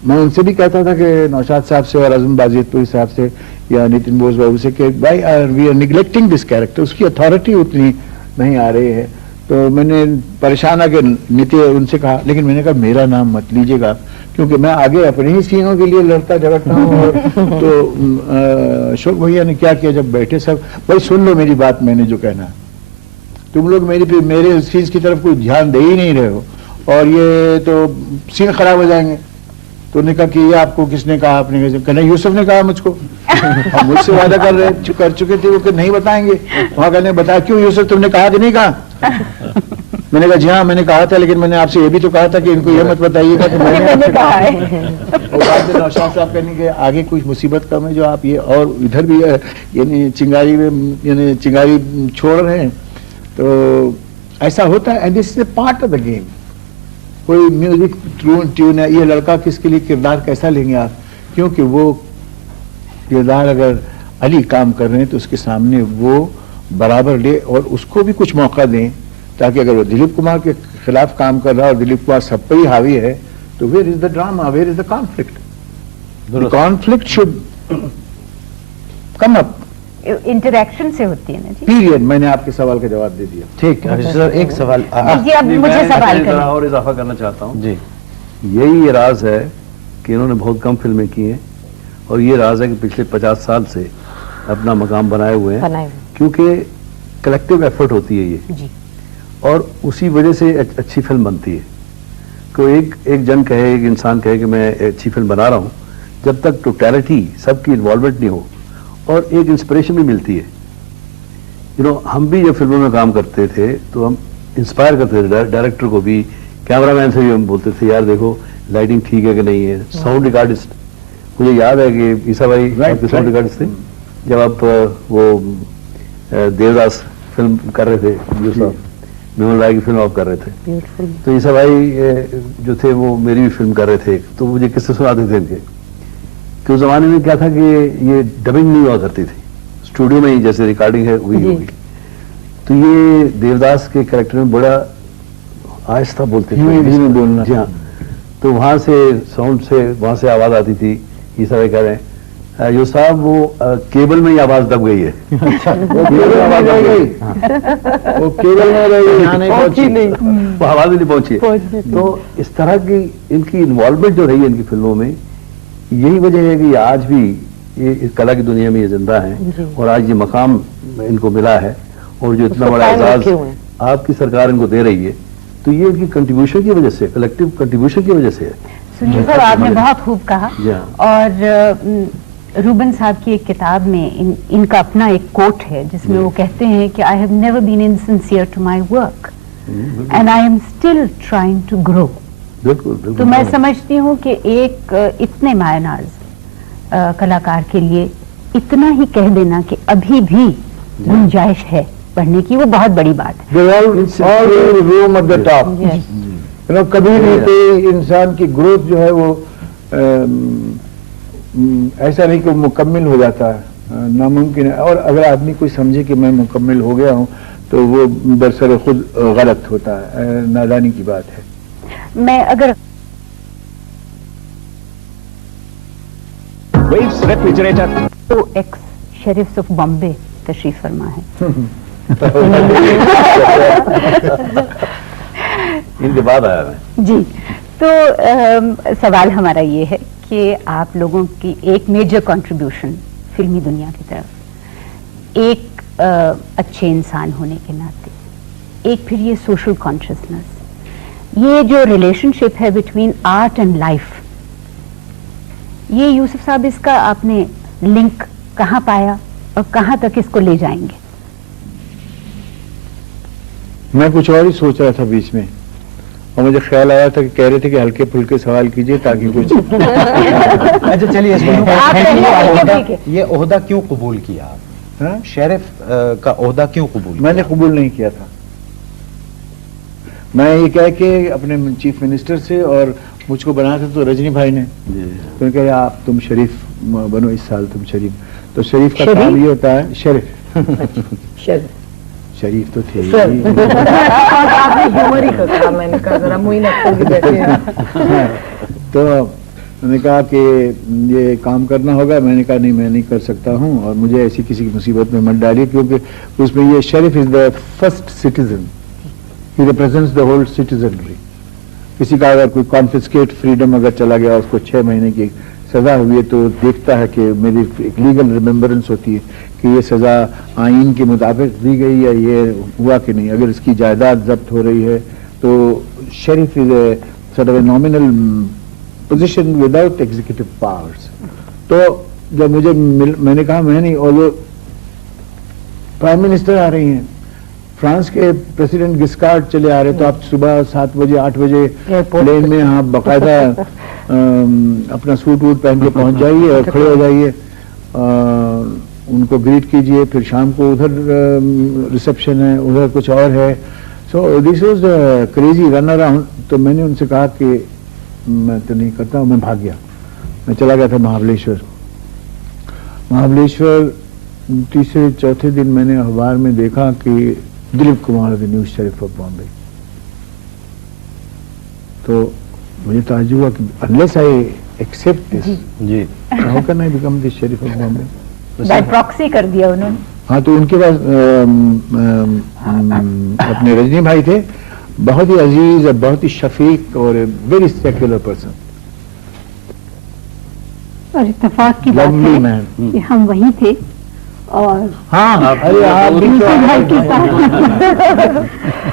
میں ان سے بھی کہتا تھا کہ نوشاد صاحب سے اور اعظم بازیت پوری صاحب سے یا نتن بوس بابو سے کہ by we are neglecting this character, اس کی اتھارٹی اتنی نہیں آ رہی ہے. تو میں نے پریشان آ کے ان سے کہا, لیکن میں نے کہا میرا نام مت لیجیے گا کیونکہ میں آگے اپنے ہی سینوں کے لیے لڑتا جھگڑتا ہوں. تو اشوک بھیا نے کیا کیا, جب بیٹھے سب, بھائی سن لو میری بات, میں نے جو کہنا تم لوگ میرے چیز کی طرف کوئی دھیان دے ہی نہیں رہے ہو اور یہ تو سین خراب ہو جائیں گے. تو نے کہا کہ یہ آپ کو کس نے کہا؟ آپ نے کہا یوسف نے کہا مجھ کو. مجھ سے وعدہ کر چکے تھے وہ کہ نہیں بتائیں گے. وہاں کہنے بتایا کیوں یوسف, تم نے کہا کہ نہیں کہا؟ میں نے کہا جی ہاں میں نے کہا تھا, لیکن میں نے آپ سے یہ بھی تو کہا تھا کہ ان کو یہ مت بتائیے گا کہ میں نے آپ سے کہا ہے. اور بعد میں نوشاد صاحب کہنے کہ آگے کچھ مصیبت کم ہے جو آپ یہ اور ادھر بھی یعنی چنگاری چھوڑ رہے ہیں. تو ایسا ہوتا ہے, and this is a part of the game. کوئی میوزک ٹیون ہے, یہ لڑکا کس کے لیے کردار کیسا لیں گے آپ, کیونکہ وہ کردار اگر علی کام کر رہے ہیں تو اس کے سامنے وہ برابر لے اور اس کو بھی کچھ موقع دیں, تاکہ اگر وہ دلیپ کمار کے خلاف کام کر رہا ہے اور دلیپ کمار سب پہ ہی حاوی ہے تو where is the drama, where is the conflict. Conflict should come up, interaction سے ہوتی ہے نا جی. پیریڈ. میں نے آپ کے سوال کا جواب دے دیا. ٹھیک ہے سر, ایک سوال جی اب مجھے سوال کریں. اور اضافہ کرنا چاہتا ہوں. جی یہی یہ راز ہے کہ انہوں نے بہت کم فلمیں کی ہیں اور یہ راز ہے کہ پچھلے 50 سال سے اپنا مقام بنائے ہوئے ہیں, کیونکہ کلیکٹیو ایفرٹ ہوتی ہے یہ, اور اسی وجہ سے اچھی فلم بنتی ہے. کوئی ایک جن کہے, ایک انسان کہے کہ میں اچھی فلم بنا رہا ہوں, جب تک ٹوٹیلٹی سب کی انوالومنٹ نہیں ہو اور ایک انسپریشن بھی ملتی ہے. ہم بھی جب فلموں میں کام کرتے تھے تو ہم انسپائر کرتے تھے ڈائریکٹر کو بھی, کیمرہ مین سے بھی ہم بولتے تھے یار دیکھو لائٹنگ ٹھیک ہے کہ نہیں ہے. ساؤنڈ ریکارڈسٹ, مجھے یاد ہے کہ عیسیٰ بھائی ساؤنڈ ریکارڈسٹ تھے جب آپ وہ دیوداس فلم کر رہے تھے, جو صاحب میمن رائے کی فلم آپ کر رہے تھے, تو عیسیٰ بھائی جو تھے وہ میری بھی فلم کر رہے تھے. تو مجھے کس سے سناتے تھے ان کے کہ اس زمانے میں کیا تھا کہ یہ ڈبنگ نہیں ہوا کرتی تھی, اسٹوڈیو میں ہی جیسے ریکارڈنگ ہے وہی ہوگی. تو یہ دیوداس کے کریکٹر میں بڑا आहिस्ता बोलते थे, धीमे बोलना। जी हाँ। तो वहाँ से साउंड से वहाँ से आवाज आती थी, ये सारे कह रहे हैं जो साहब वो केबल में ही आवाज दब गई है। वो केबल में रह गई, वो केबल में रह गई, यहाँ नहीं पहुंची, वो आवाज ही नहीं पहुंची। तो इस तरह की इनकी इन्वॉल्वमेंट जो रही है इनकी फिल्मों में, यही वजह है कि आज भी ये इस कला की दुनिया में ये जिंदा है और आज ये मकाम इनको मिला है और जो इतना बड़ा एजाज आपकी सरकार इनको दे रही है, तो ये इनकी कंट्रीब्यूशन की वजह से, कलेक्टिव कंट्रीब्यूशन की वजह से है। सुनील साहब, आपने बहुत खूब कहा। और रूबन साहब की एक किताब में इनका अपना एक कोट है जिसमें वो कहते हैं कि I have never been insincere to my work and I am still trying to grow. बिल्कुल। तो मैं समझती हूँ कि एक इतने मायनाज कलाकार के लिए इतना ही कह देना कि अभी भी गुंजाइश है पढ़ने की, वो बहुत बड़ी बात है। रूम एट द टॉप, कभी भी कोई इंसान की ग्रोथ जो है वो ऐसा नहीं कि मुकम्मल हो जाता है, नामुमकिन है। और अगर आदमी कोई समझे कि मैं मुकम्मल हो गया हूँ तो वो दरअसल खुद गलत होता है, नादानी की बात है। मैं अगर वेव्स रेफ्रिजरेटर तो एक्स शेरिफ्स ऑफ बॉम्बे तशरीफ फरमा है। इनके बाद आया मैं जी। तो सवाल हमारा ये है कि आप लोगों की एक मेजर कंट्रीब्यूशन फिल्मी दुनिया की तरफ, एक अच्छे इंसान होने के नाते, एक फिर ये सोशल कॉन्शियसनेस, ये जो रिलेशनशिप है बिटवीन आर्ट एंड लाइफ, ये यूसुफ साहब इसका आपने लिंक कहाँ पाया और कहाँ तक इसको ले जाएंगे? मैं कुछ और ही सोच रहा था बीच में और मुझे ख्याल आया था कि कह रहे थे कि हल्के फुल्के सवाल कीजिए ताकि कुछ अच्छा चलिए ये ओहदा क्यों कबूल किया आप? हाँ? शेरिफ का ओहदा क्यों कबूल? मैंने कबूल नहीं किया था। मैं ये कह के अपने चीफ मिनिस्टर से, और मुझको बना था तो रजनी भाई ने, तो कहा आप तुम शरीफ बनो इस साल, तुम शरीफ। तो शरीफ का काम ये होता है, शरीफ शरीफ तो थे आपने ह्यूमर ही कहा, मैंने कहा जरा मुइन अख्तर भी बैठे हैं। तो मैंने कहा कि ये काम करना होगा। मैंने कहा नहीं, मैं नहीं कर सकता हूँ और मुझे ऐसी किसी की मुसीबत में मत डालिए, क्योंकि उसमें ये sheriff is the first citizen, he represents the whole citizenry. किसी का अगर कोई कॉन्फिस्केट फ्रीडम अगर चला गया, उसको 6 महीने की सजा हुई है, तो देखता है कि मेरी एक लीगल रिमेम्बरेंस होती है कि ये सजा आइन के मुताबिक दी गई या ये हुआ कि नहीं। अगर इसकी जायदाद जब्त हो रही है तो sheriff is a sort of a nominal position without executive powers. तो जब मुझे मैंने कहा मैं नहीं, और वो प्राइम मिनिस्टर आ रही हैं, फ्रांस के प्रेसिडेंट गिस्कार्ड चले आ रहे, तो आप सुबह 7 बजे 8 बजे प्लेन में आप बाकायदा अपना सूट वूट पहन के पहुंच जाइए और खड़े हो जाइए, उनको ग्रीट कीजिए, फिर शाम को उधर रिसेप्शन है, उधर कुछ और है। So this was crazy run around. तो मैंने उनसे कहा कि मैं तो नहीं करता, मैं भाग गया। मैं चला गया था महाबलेश्वर। तीसरे चौथे दिन मैंने अखबार में देखा कि Dilip Kumar the new sheriff of Bombay. तो मुझे ताज्जुब हुआ कि अनलेस आई एक्सेप्ट दिस, जी, how can I become the sheriff of Bombay? By proxy कर दिया उन्होंने। हाँ, तो उनके पास अपने रजनी भाई थे, बहुत ही अजीज और बहुत ही शफीक और वेरी सेक्युलर पर्सन, और इत्तेफाक की बात लवली है मैन। कि हम वहीं थे और हाँ, अरे आप भी यूसुफ भाई के साथ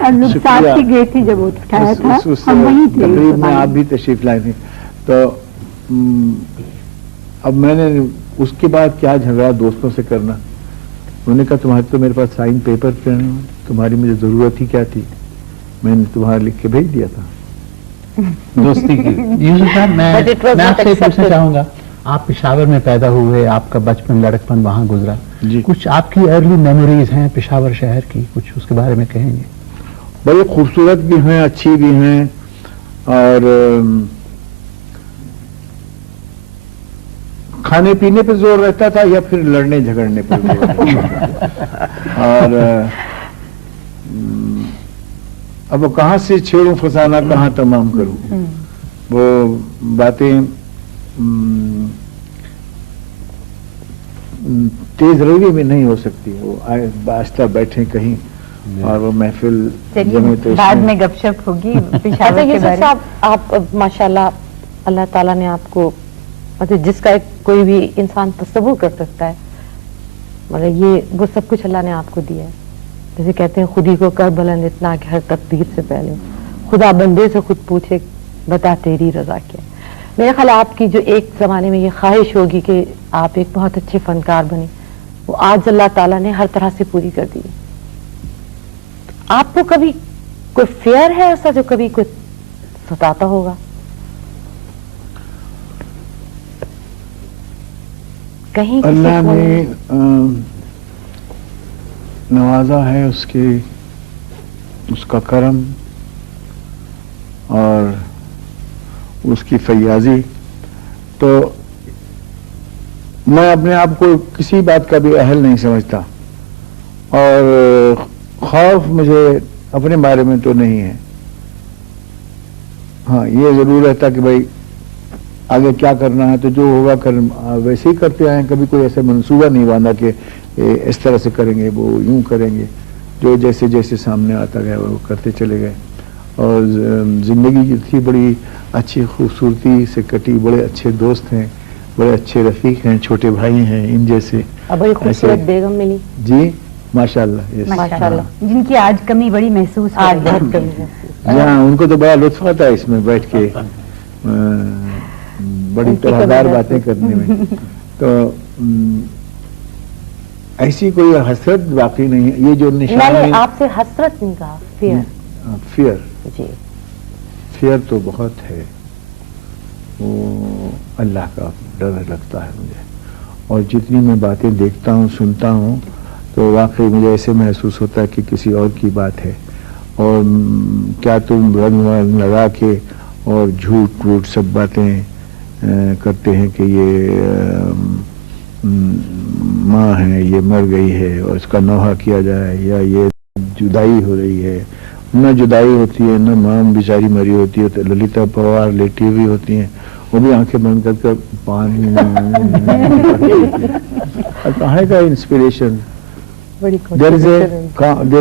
और लोग साथ ही गए थे जब वो उठाया था, हम वहीं थे। तकरीब में आप भी तशरीफ लाए थे। तो अब मैंने उसके बाद क्या झगड़ा दोस्तों से करना। उन्होंने कहा तुम्हारे तो मेरे पास साइन पेपर पे हैं, तुम्हारी मुझे जरूरत ही क्या थी, मैंने तुम्हारा लिख के भेज दिया था दोस्ती की। यूसुफ साहब, मैं आपसे पूछना चाहूंगा, आप पेशावर में पैदा हुए, आपका बचपन लड़कपन वहां गुजरा, कुछ आपकी अर्ली मेमोरीज हैं पेशावर शहर की, कुछ उसके बारे में कहेंगे? बड़ी खूबसूरत भी हैं, अच्छी भी हैं, और खाने पीने पे जोर रहता था या फिर लड़ने झगड़ने पर जोर रहता था। और अब वो कहाँ से छेड़ूं फसाना, कहाँ तमाम करूं, वो बातें तेज रवैये में नहीं हो सकती। वो आस्था बैठे कहीं और वो महफिल जमे तो बाद में गपशप होगी पेशावर के यूसुफ बारे में। साहब, आप माशाल्लाह अल्लाह ताला ने आपको, मतलब जिसका कोई भी इंसान तस्वुर कर सकता है, मतलब ये वो सब कुछ अल्लाह ने आपको दिया है। जैसे कहते हैं खुदी को कर बुलंद इतना कि हर तकदीर से पहले खुदा बंदे से खुद पूछे बता तेरी रजा क्या। मेरे ख्याल आपकी जो एक जमाने में ये ख्वाहिश होगी कि आप एक बहुत अच्छे फनकार बने, वो आज अल्लाह ताला ने हर तरह से पूरी कर दी। आपको कभी कोई फेयर है ऐसा जो कभी कोई सताता होगा? कहीं अल्लाह ने नवाजा है उसका करम और उसकी फैयाजी, तो मैं अपने आप को किसी बात का भी अहल नहीं समझता और खौफ मुझे अपने बारे में तो नहीं है। हाँ, ये जरूर रहता कि भाई आगे क्या करना है तो जो होगा वैसे ही करते आए, कभी कोई ऐसा मंसूबा नहीं बांधा कि इस तरह से करेंगे, वो यूं करेंगे, जो जैसे जैसे सामने आता गया वो करते चले गए। और जिंदगी थी बड़ी अच्छी खूबसूरती से कटी, बड़े अच्छे दोस्त हैं, बड़े अच्छे रफीक हैं, छोटे भाई हैं, इन जैसे अब बड़ी खूबसूरत बेगम मिली जी, माशाल्लाह। यस, माशाल्लाह, जिनकी आज कमी बड़ी महसूस हो आज रही है। बहुत कमी है। जी हाँ, उनको तो बड़ा लुत्फ आता है इसमें बैठ के बड़ी तरहदार बातें करने में। तो ऐसी कोई हसरत बाकी नहीं है। ये जो निशान मैंने है, आपसे हसरत नहीं कहा, फियर जी, फियर तो बहुत है, वो अल्लाह का डर लगता है मुझे। और जितनी मैं बातें देखता हूँ, सुनता हूँ, तो वाकई मुझे ऐसे महसूस होता है कि किसी और की बात है। और क्या तुम रंग वंग लगा के और झूठ वूठ सब बातें करते हैं कि ये माँ है, ये मर गई है और इसका नौहा किया जाए, या ये जुदाई हो रही है। न जुदाई होती है, न माँ बेचारी मरी होती है, तो ललिता पवार लेटी हुई होती हैं, वो भी आंखें बंद करके पानी कहाँ का inspiration. there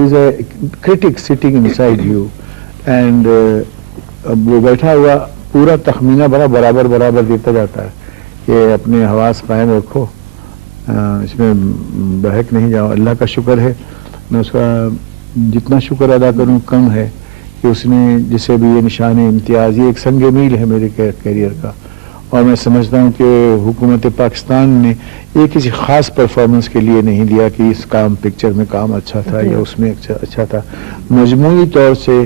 is a critic sitting inside you and वो बैठा हुआ पूरा तखमीना बड़ा बराबर बराबर देता जाता है कि अपने हवास कायम रखो, इसमें बहक नहीं जाओ। अल्लाह का शुक्र है, मैं उसका जितना शुक्र अदा करूं कम है कि उसने जिसे भी ये निशान इम्तियाज, ये एक संग मील है मेरे करियर का। और मैं समझता हूं कि हुकूमत पाकिस्तान ने ये किसी खास परफॉर्मेंस के लिए नहीं दिया कि इस काम पिक्चर में काम अच्छा था या उसमें अच्छा था। मजमूई तौर से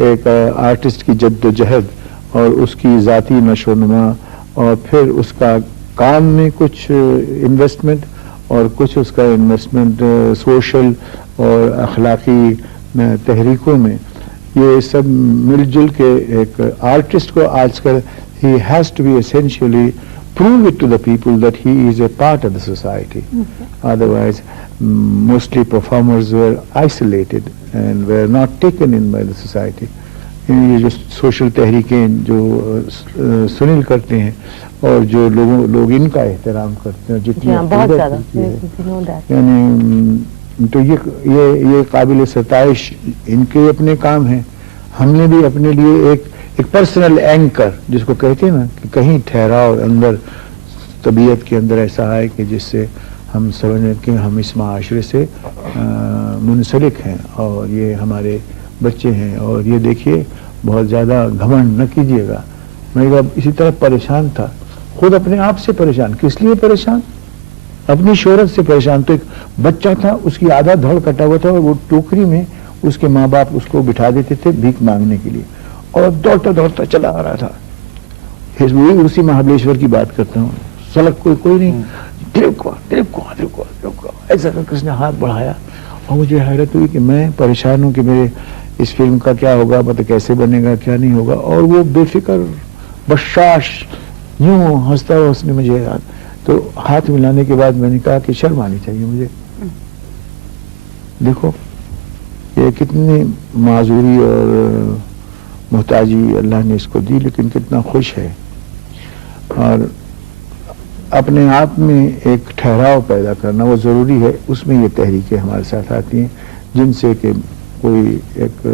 एक आर्टिस्ट की जद्दोजहद और उसकी ज़ाती नशोनुमा और फिर उसका काम में कुछ इन्वेस्टमेंट और कुछ उसका इन्वेस्टमेंट सोशल और अखलाकी तहरीकों में, ये सब मिलजुल के एक आर्टिस्ट को आजकल he has to be essentially prove it to the people that he is a part of the society. Otherwise, mostly performers were isolated and were not taken in by the society. ये जो social Tehreek-e जो सुनील करते हैं और जो लोग इनका एहतराम करते हैं, जितनी बहुत ज्यादा, यानी तो ये काबिल सताइश इनके अपने काम हैं। हमने भी अपने लिए एक पर्सनल एंकर जिसको कहते हैं ना, कि कहीं ठहराव अंदर तबीयत के अंदर ऐसा है कि जिससे हम समझें कि हम इस माशरे से मुंसलिक हैं और ये हमारे बच्चे हैं। और ये देखिए, बहुत ज़्यादा घमंड न कीजिएगा। मैं इसी तरह परेशान था, खुद अपने आप से परेशान। किस लिए परेशान? अपनी शोहरत से परेशान। तो एक बच्चा था, उसकी आधा धड़ कटा हुआ था और वो टोकरी में उसके माँ बाप उसको बिठा देते थे भीख मांगने के लिए, और दौड़ता दौड़ता चला आ रहा था। वही उसी महाबलेश्वर की बात करता हूँ। सड़क कोई नहीं, ऐसा करके उसने हाथ बढ़ाया और मुझे हैरत हुई कि मैं परेशान हूँ कि मेरे इस फिल्म का क्या होगा, मतलब कैसे बनेगा, क्या नहीं होगा। और वो बेफिक्र बशाश यूं हंसता हुआ उसने मुझे तो हाथ मिलाने के बाद मैंने कहा कि शर्म आनी चाहिए मुझे। देखो کہ کتنی معذوری اور محتاجی اللہ نے اس کو دی، لیکن کتنا خوش ہے، اور اپنے آپ میں ایک ٹھہراؤ پیدا کرنا وہ ضروری ہے. اس میں یہ تحریکیں ہمارے ساتھ آتی ہیں جن سے کہ کوئی ایک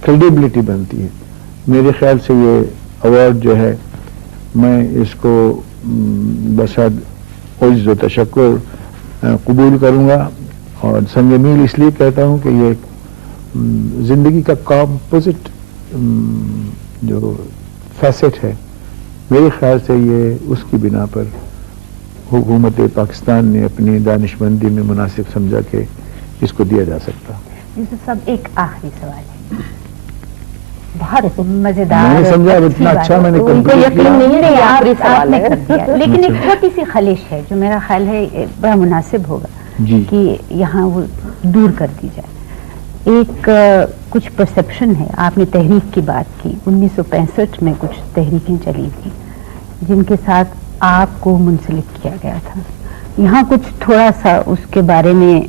کریڈیبلٹی بنتی ہے. میرے خیال سے یہ ایوارڈ جو ہے میں اس کو بصد عجز و تشکر قبول کروں گا، اور سنگ میل اس لیے کہتا ہوں کہ یہ زندگی کا کمپوزٹ جو فیسٹ ہے، میرے خیال سے یہ اس کی بنا پر حکومت پاکستان نے اپنی دانشمندی میں مناسب سمجھا کہ اس کو دیا جا سکتا. یوسف صاحب ایک آخری سوال ہے، بہت مزیدار، میں نے سمجھا اتنا اچھا میں نے یقین نہیں ہے آخری سوال ہے، لیکن ایک چھوٹی سی خلش ہے جو میرا خیال ہے بڑا مناسب ہوگا کہ یہاں وہ دور کر دی جائے. ایک کچھ پرسپشن ہے، آپ نے تحریک کی بات کی، 1965 میں کچھ تحریکیں چلی تھی جن کے ساتھ آپ کو منسلک کیا گیا تھا. یہاں کچھ تھوڑا سا اس کے بارے میں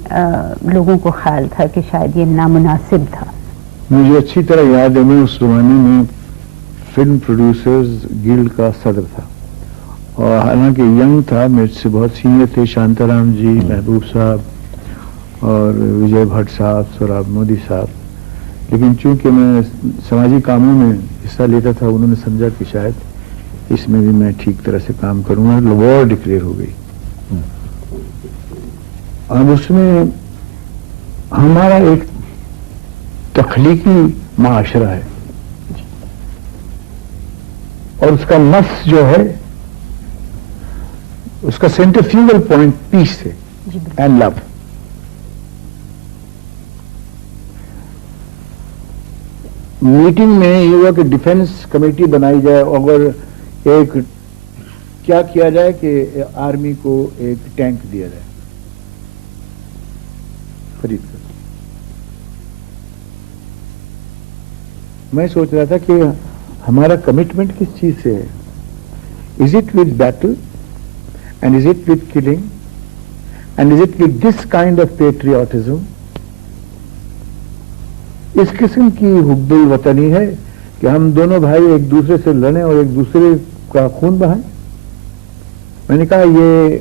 لوگوں کو خیال تھا کہ شاید یہ نامناسب تھا. مجھے اچھی طرح یاد ہے، میں اس زمانے میں فلم پروڈیوسرز گلڈ کا صدر تھا، اور حالانکہ ینگ تھا، میرے سے بہت سینئر تھے، شانتارام جی، محبوب صاحب اور وجے بھٹ صاحب، سوراب مودی صاحب، لیکن چونکہ میں سماجی کاموں میں حصہ لیتا تھا، انہوں نے سمجھا کہ شاید اس میں بھی میں ٹھیک طرح سے کام کروں گا. وار ڈکلیئر ہو گئی. اب اس میں ہمارا ایک تخلیقی معاشرہ ہے، اور اس کا نفس جو ہے، اس کا سینٹریفیوگل پوائنٹ پیس ہے اینڈ لو. میٹنگ میں یہ ہوا کہ ڈیفنس کمیٹی بنائی جائے، اگر ایک کیا کیا جائے کہ آرمی کو ایک ٹینک دیا جائے خرید کر. میں سوچ رہا تھا کہ ہمارا کمٹمنٹ کس چیز سے ہے. Is it with battle and is it with killing and is it with this kind of patriotism? اس قسم کی حب الوطنی ہے کہ ہم دونوں بھائی ایک دوسرے سے لڑیں اور ایک دوسرے کا خون بہائیں؟ میں نے کہا یہ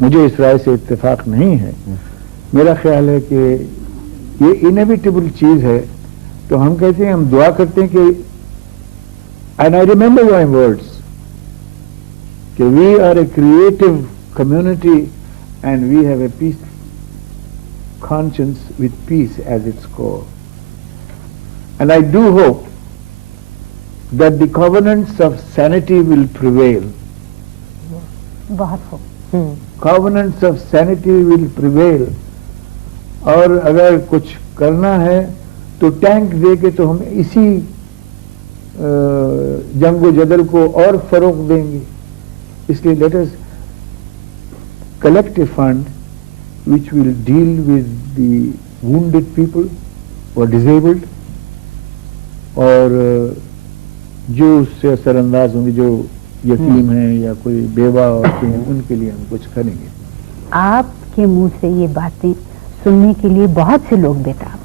مجھے اس رائے سے اتفاق نہیں ہے. میرا خیال ہے کہ یہ انیویٹیبل چیز ہے. تو ہم کہتے ہیں، ہم دعا کرتے ہیں کہ and I remember my words کہ we are a creative community and we have a peace conscience with peace as its core. And I do hope that the covenants of sanity will prevail. بہت خوب. Covenants of sanity will prevail. اور اگر کچھ کرنا ہے تو tank دے کے تو ہم اسی جنگ و جدل کو اور فروغ دیں گے. اس لیے let us collect a fund which will deal with the wounded people or disabled, اور جو اس سے اثر انداز ہوں گے، جو یتیم ہیں یا کوئی بیوہ عورتیں ہیں، ان کے لیے ہم کچھ کریں گے. آپ کے منہ سے یہ باتیں سننے کے لیے بہت سے لوگ بیتاب